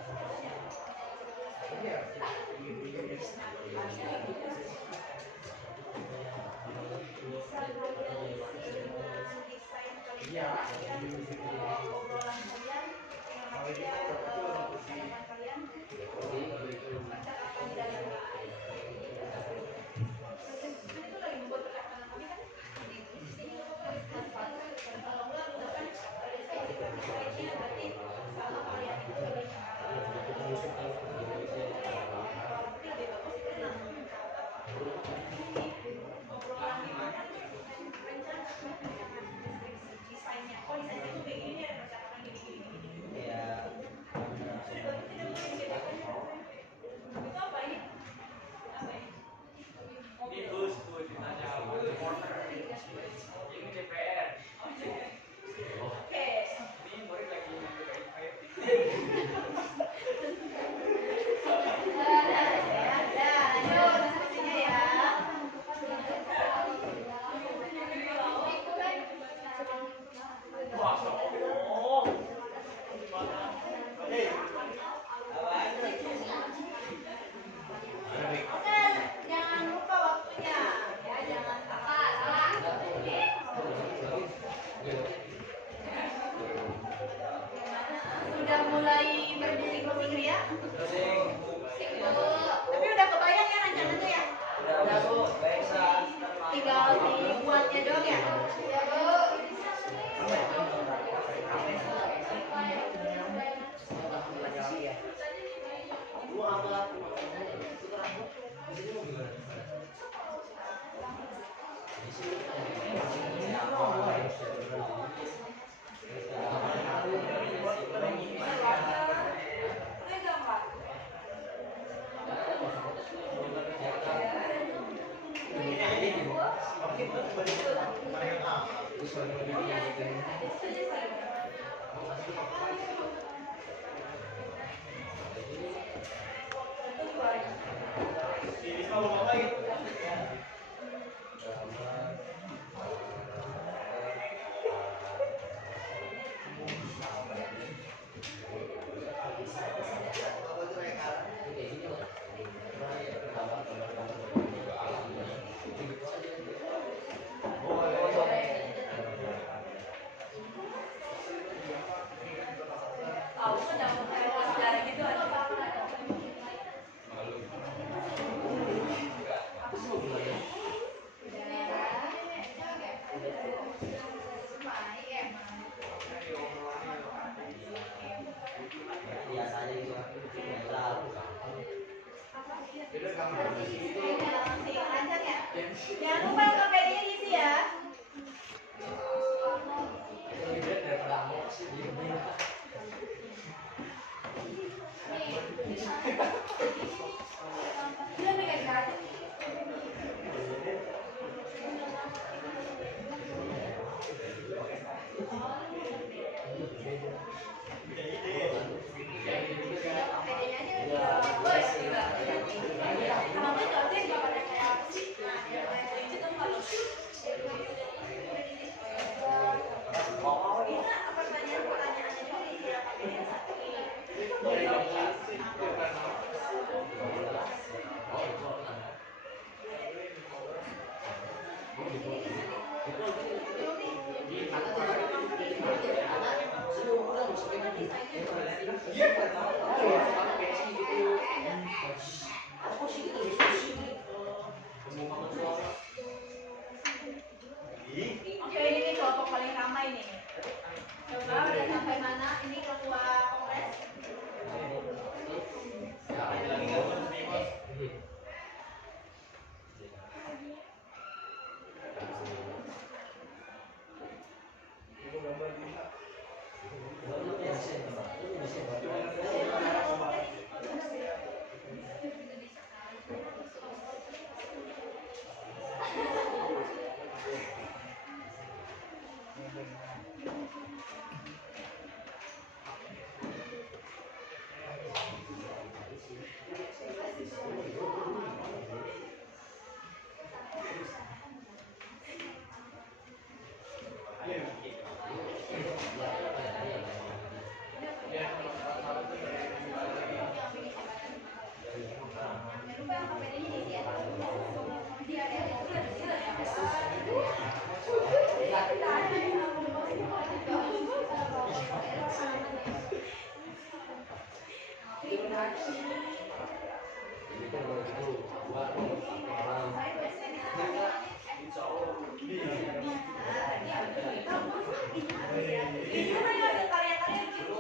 isi dengan desain kalian obrolan kalian yang dia teman kalian percakapan di dalam itu lagi membuat percakapan kami kan kalau enggak misalkan desainnya berarti sama kalian itu lebih lebih bagus itu langsung obrolan gimana rencana desainnya oh desainnya tuh kayak gini ada percakapan gini Ya. itu apa ini apa ini Itu ditanya apa? Reporter. Ini DPR. oke Ini murid lagi ngambil KIP. lanjut diskusinya ya Wah, oh. oke jangan lupa waktunya ya jangan salah sudah mulai berbisik-bisik ria tapi udah kebayang ya rancangannya ya Udah Bu, baik Sa. tinggal dibuatnya doang ya Bu apa? Ini sama bapak gitu. tahu kan jangan kayak sejarah gitu aja Biasanya gitu. masih lancar ya jangan lupa KPD-nya diisi ya Oke, ini nih kelompok paling ramai nih. Coba udah sampai mana? Ini ketua kongres. Lagi nggak Ini kan ada karya-karya gitu.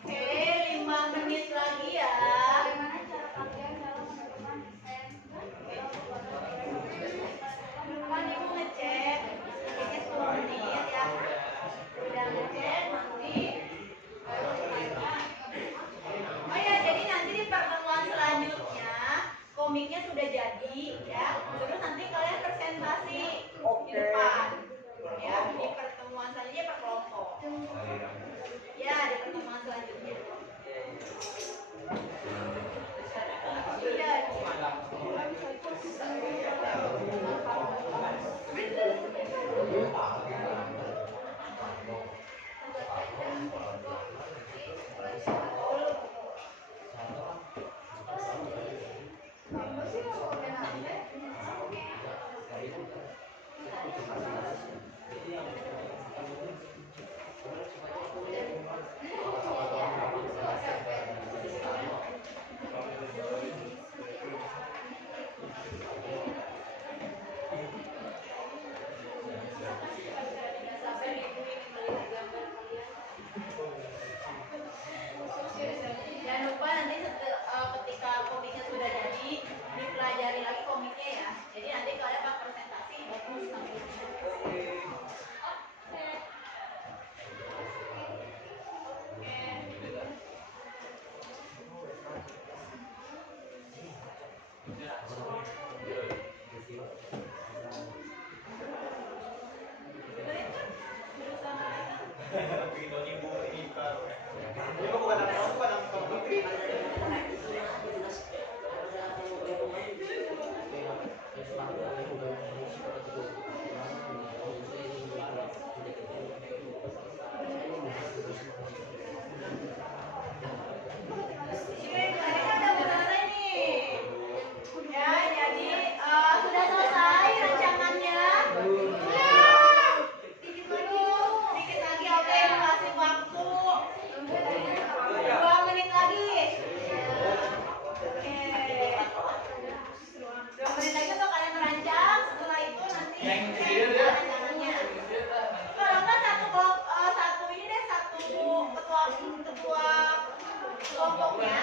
Oke, 5 menit lagi ya. Bagaimana cara kalian dalam menentukan desain? Kan ibu ngecek, ngecek 10 menit ya. Udah ngecek nanti baru kita. Oh ya, jadi nanti di pertemuan selanjutnya komiknya sudah jadi ya. Terus nanti kalian presentasi di depan. Ya, di pertemuan selanjutnya per kelompok. Ya, di pertemuan selanjutnya. Iya. Jangan lupa nanti ketika komiknya sudah jadi dipelajari lagi komiknya ya. Jadi nanti kalian pas presentasi bagus sampai sudah selesai rancangannya. Dikit lagi, oke, kasih waktu 2 menit lagi. Oke. 2 menit lagi untuk kalian merancang. Setelah itu nanti rancangannya. Kalau enggak satu ini deh, satu ketua kelompoknya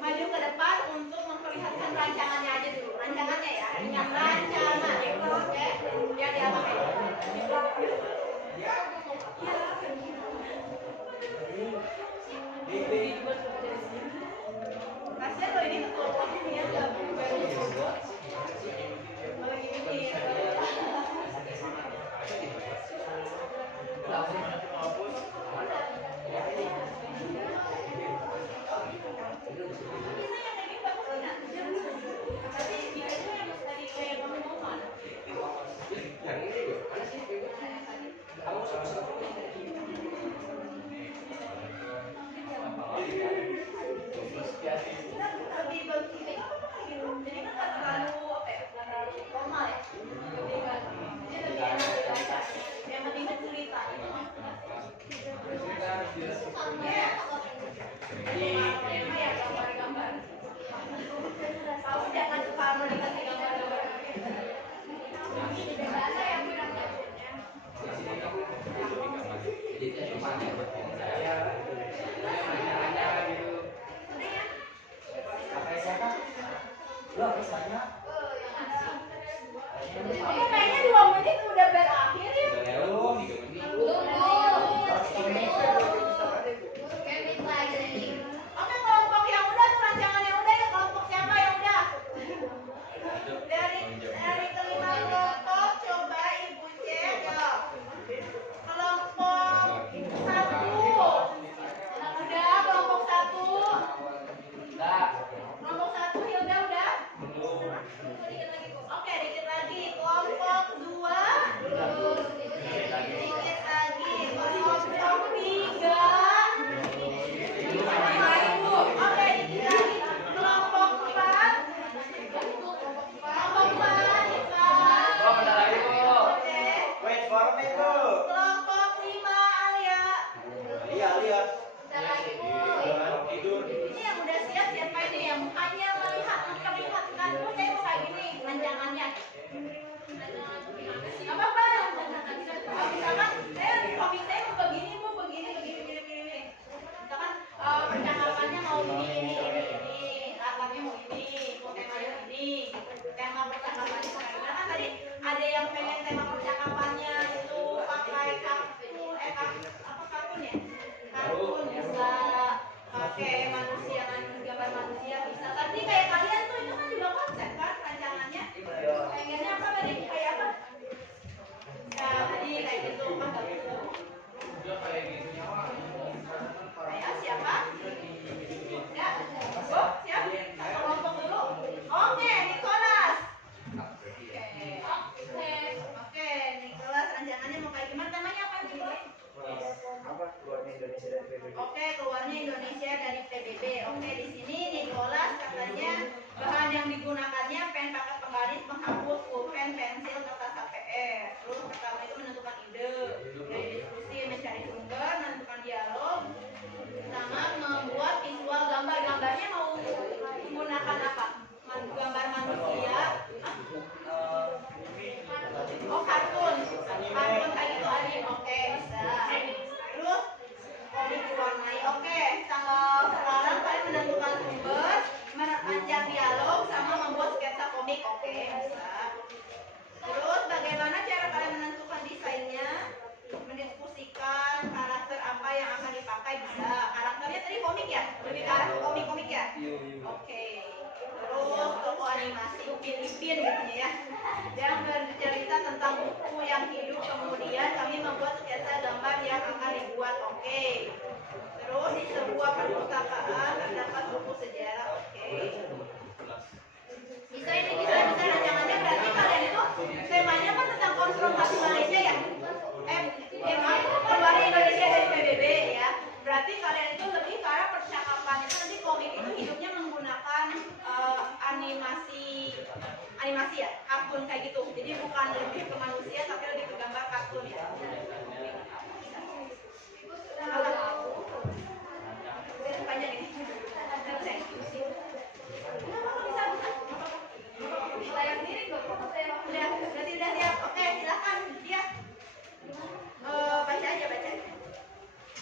maju ke depan untuk memperlihatkan rancangannya aja dulu. Rancangannya ya, dengan rancangan. Oke, biar diapa kasihan loh ini ketua kelompoknya ya, nggak baru disebut. Lagi mikir. Lebih bagus jadi kan nggak terlalu apa ya, nggak terlalu formal ya, jadi lebih enak dibaca. Yang penting kan cerita itu. Oke, kayaknya 2 menit udah berakhir ya. Oke, kelompok yang udah tuh rancangan yang udah ya, kelompok siapa yang udah? Dari kelima kelompok coba Ibu cek ya. Kelompok 1. Udah kelompok 1. Kelompok 1 Hilda udah? Oke, dikit lagi. Kelompok 2. Dikit lagi. Kelompok 3. Sama Ibu. Oke, dikit lagi. Kelompok 4. Kelompok 4, Ivan. Oke. Wait for me tuh. Kelompok 5, Alia. Lihat. Tidur. Ini yang udah siap siapa ini yang hanya melihat memperlihatkan. Oh, saya mau kayak gini rancangannya. Apa apa? Oh, misalkan saya komik saya mau begini, begini. Misalkan percakapannya mau ini. Latarnya mau ini, mau temanya ini. Tema percakapannya kayak gimana? Kan tadi ada yang pengen tema percakapannya itu pakai kartun, apa kartun ya? Kartun bisa pakai manusia kan, gambar manusia bisa. Tapi kayak kalian tuh itu kan juga konsep kan rancangannya. Pengennya apa tadi? Kayak apa? Ya, tadi kayak gitu kan bagus tuh. Kayak siapa? Ya, oh siap. Satu kelompok dulu. Oke, Nicholas. Oke, Nicholas rancangannya mau kayak gimana? Temanya apa Nicholas? Keluarnya Indonesia dari PBB. Oke, keluarnya Indonesia dari PBB. Oke, di sini Nicholas katanya bahan yang digunakannya pen paket penggaris, penghapus, pulpen, pensil, kertas HPR. Terus pertama itu menentukan ide, dari diskusi mencari sumber, menentukan dialog, sama membuat visual gambar-gambarnya mau menggunakan apa? Gambar manusia. Hah? Oh, kartun kayak gitu adik. Oke, bisa. Terus komik diwarnai. Oke, sekarang kalian menentukan sumber, merancang dialog, sama membuat sketsa komik. Oke, bisa. Terus bagaimana cara kalian menentukan desainnya? Mendiskusikan karakter apa yang akan dipakai bisa. Karakternya tadi komik ya? Lebih ke arah ke komik-komik ya? Oke. Terus toko animasi Upin Ipin gitu ya. Yang bercerita tentang buku yang hidup, kemudian kami membuat sketsa gambar yang akan dibuat. Oke. Terus di sebuah perpustakaan terdapat buku sejarah. Oke. Bisa rancangannya berarti kalian itu temanya kan tentang konfrontasi Malaysia ya? Keluar Indonesia dari PBB ya. Berarti kalian itu lebih ke arah percakapannya. Nanti komik itu hidupnya menggunakan animasi ya, kartun kayak gitu. Jadi bukan lebih ke manusia tapi lebih ke gambar kartun ya. Panjang ini. Layar miring kok. Udah, berarti udah siap. Oke, silakan dia. Baca aja.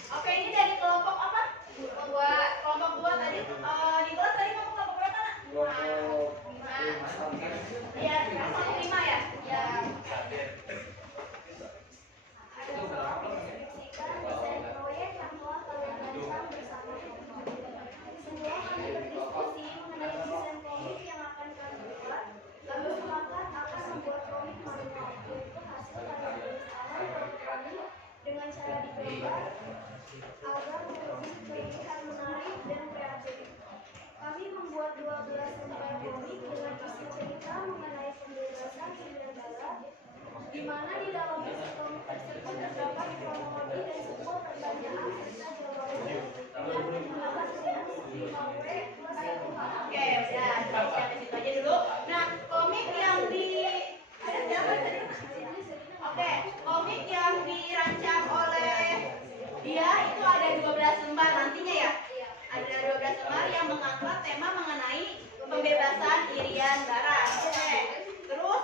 Oke, ini dari kelompok apa? Kelompok 2 tadi. Nicholas tadi kamu kelompok berapa, Nak? 5. Iya, kelompok 5 ya? Ya. Desain proyek yang telah kalian rancang bersama teman-teman. Semua kami berdiskusi mengenai desain komik yang akan kami buat, lalu sepakat akan membuat komik manual, yaitu hasil karya tulis tangan kelompok kami dengan cara digambar agar lebih terlihat menarik dan kreatif. Kami membuat 12 lembar komik dengan isi cerita mengenai pembebasan Hindia Barat, di mana di dalam isi komik tersebut terdapat kronologi dan sebuah pertanyaan serta jawabannya yang menggunakan rumus 5W plus 1H. Oke, udah. Siap situ aja dulu. Nah, komik yang ada siapa tadi? Oke, komik yang dirancang oleh dia itu ada 12 lembar nantinya ya? Ada 12 lembar yang mengangkat tema mengenai pembebasan Irian Barat. Oke. Terus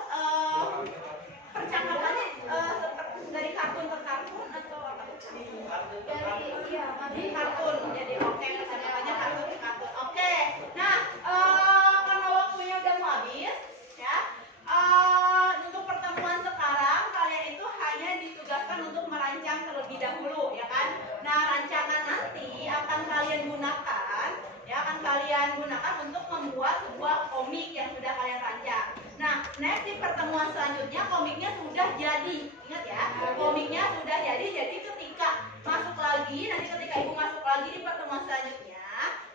percakapannya dari kartun ke kartun atau apa? Di kartun. Jadi oke, makanya kartun di kartun. Oke. Nah, karena waktunya udah mau habis, ya. Untuk pertemuan sekarang kalian itu hanya ditugaskan untuk merancang terlebih dahulu, ya kan? Nah, rancangan nanti akan kalian gunakan, ya, akan kalian gunakan untuk membuat sebuah komik yang sudah kalian rancang. Nah, next di pertemuan selanjutnya komiknya sudah jadi. Ingat ya, komiknya sudah jadi ketika masuk lagi, nanti ketika ibu masuk lagi di pertemuan selanjutnya,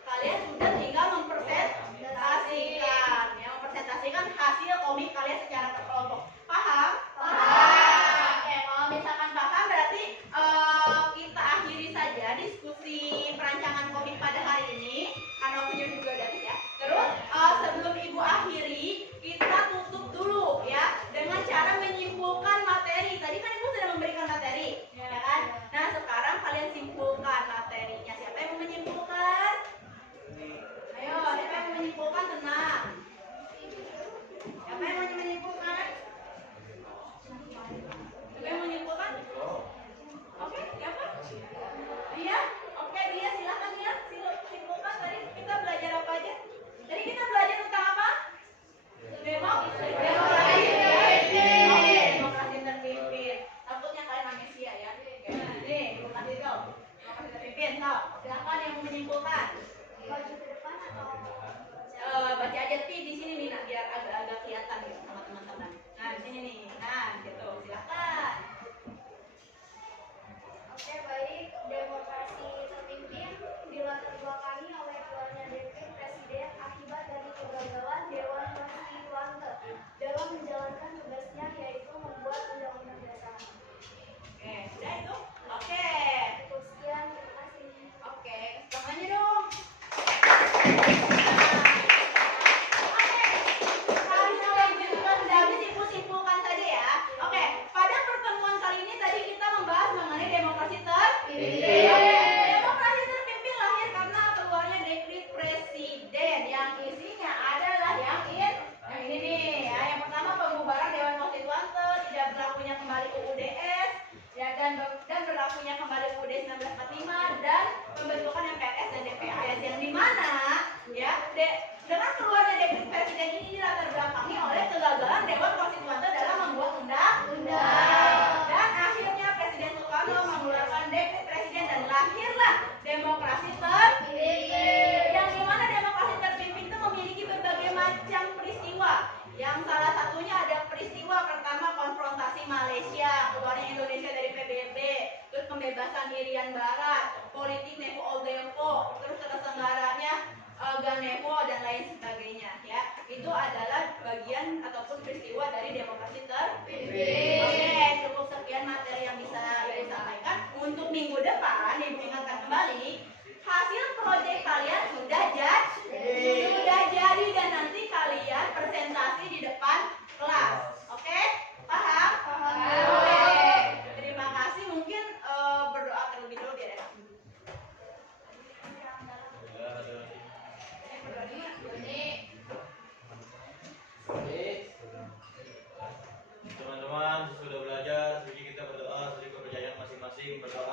kalian sudah tinggal mempresentasikan, ya, mempresentasikan hasil komik kalian secara berkelompok. Paham? Paham. Oke, kalau misalkan paham berarti kita akhiri saja diskusi perancangan komik pada hari ini, karena waktunya juga udah habis ya. Terus sebelum ibu akhiri, kita tutup dulu ya dengan cara menyimpulkan materi. Tadi kan ibu sudah memberikan materi, ya kan? Nah, sekarang kalian simpulkan materinya. Siapa yang mau menyimpulkan? Ayo, siapa yang mau menyimpulkan? Tenang. Siapa yang mau menyimpulkan? Siapa yang mau menyimpulkan? Oke, siapa? Iya? Oke, dia silakan ya. Simpulkan. Tadi kita belajar apa aja? Tadi kita belajar tentang apa? Demokrasi terpimpin. Takutnya kalian amnesia ya. Nih, demokrasi itu. Demokrasi terpimpin. Silakan yang mau menyimpulkan. Maju ke depan atau Baca aja tapi di sini nih, nak, biar agak-agak kelihatan gitu sama teman-teman. Nah, di sini nih. Nah, gitu. Silakan. Oke, baik. Demokrasi terpimpin dilatar belakangi oleh keluarnya DP Presiden akibat dari kegagalan Dewan Konstituante dalam menjalankan tugasnya, yaitu membuat undang-undang dasar. Oke, sudah itu? Oke. Cukup sekian, terima kasih. Oke, kasih tangannya dong. Karena waktu juga sudah habis, ibu simpulkan saja ya. Oke, pada pertemuan kali ini tadi kita membahas mengenai demokrasi terpimpin. Demokrasi terpimpin lahir karena keluarnya dekret presiden yang isinya adalah yang ini nih ya. Yang pertama, pembubaran Dewan Konstituante, tidak berlakunya kembali UUDS, ya, dan berlakunya kembali UUD 1945 dan pembentukan MPRS dan DPRS, yang dimana ya dengan keluarnya dekret presiden ini dilatar belakangi oleh kegagalan Dewan Konstituante dalam membuat undang-undang, dan akhirnya Presiden Soekarno mengeluarkan dekret presiden dan lahirlah demokrasi terpimpin, yang dimana demokrasi terpimpin itu memiliki berbagai macam peristiwa, yang salah satunya ada peristiwa pertama konfrontasi Malaysia, keluarnya Indonesia dari PBB, terus pembebasan Irian Barat, politik Nepo Oldempo, terus terselenggaranya Ganepo dan lain sebagainya ya. Itu adalah bagian ataupun peristiwa dari demokrasi terpimpin. Oke, cukup sekian materi yang bisa ibu sampaikan. Untuk minggu depan ibu ingatkan kembali, hasil proyek kalian sudah jadi dan nanti kalian presentasi di depan kelas. Oke? Paham? Oke. Terima kasih. Mungkin berdoa terlebih dulu biar enak. Teman-teman sudah belajar, jadi kita berdoa, jadi kepercayaan masing-masing berdoa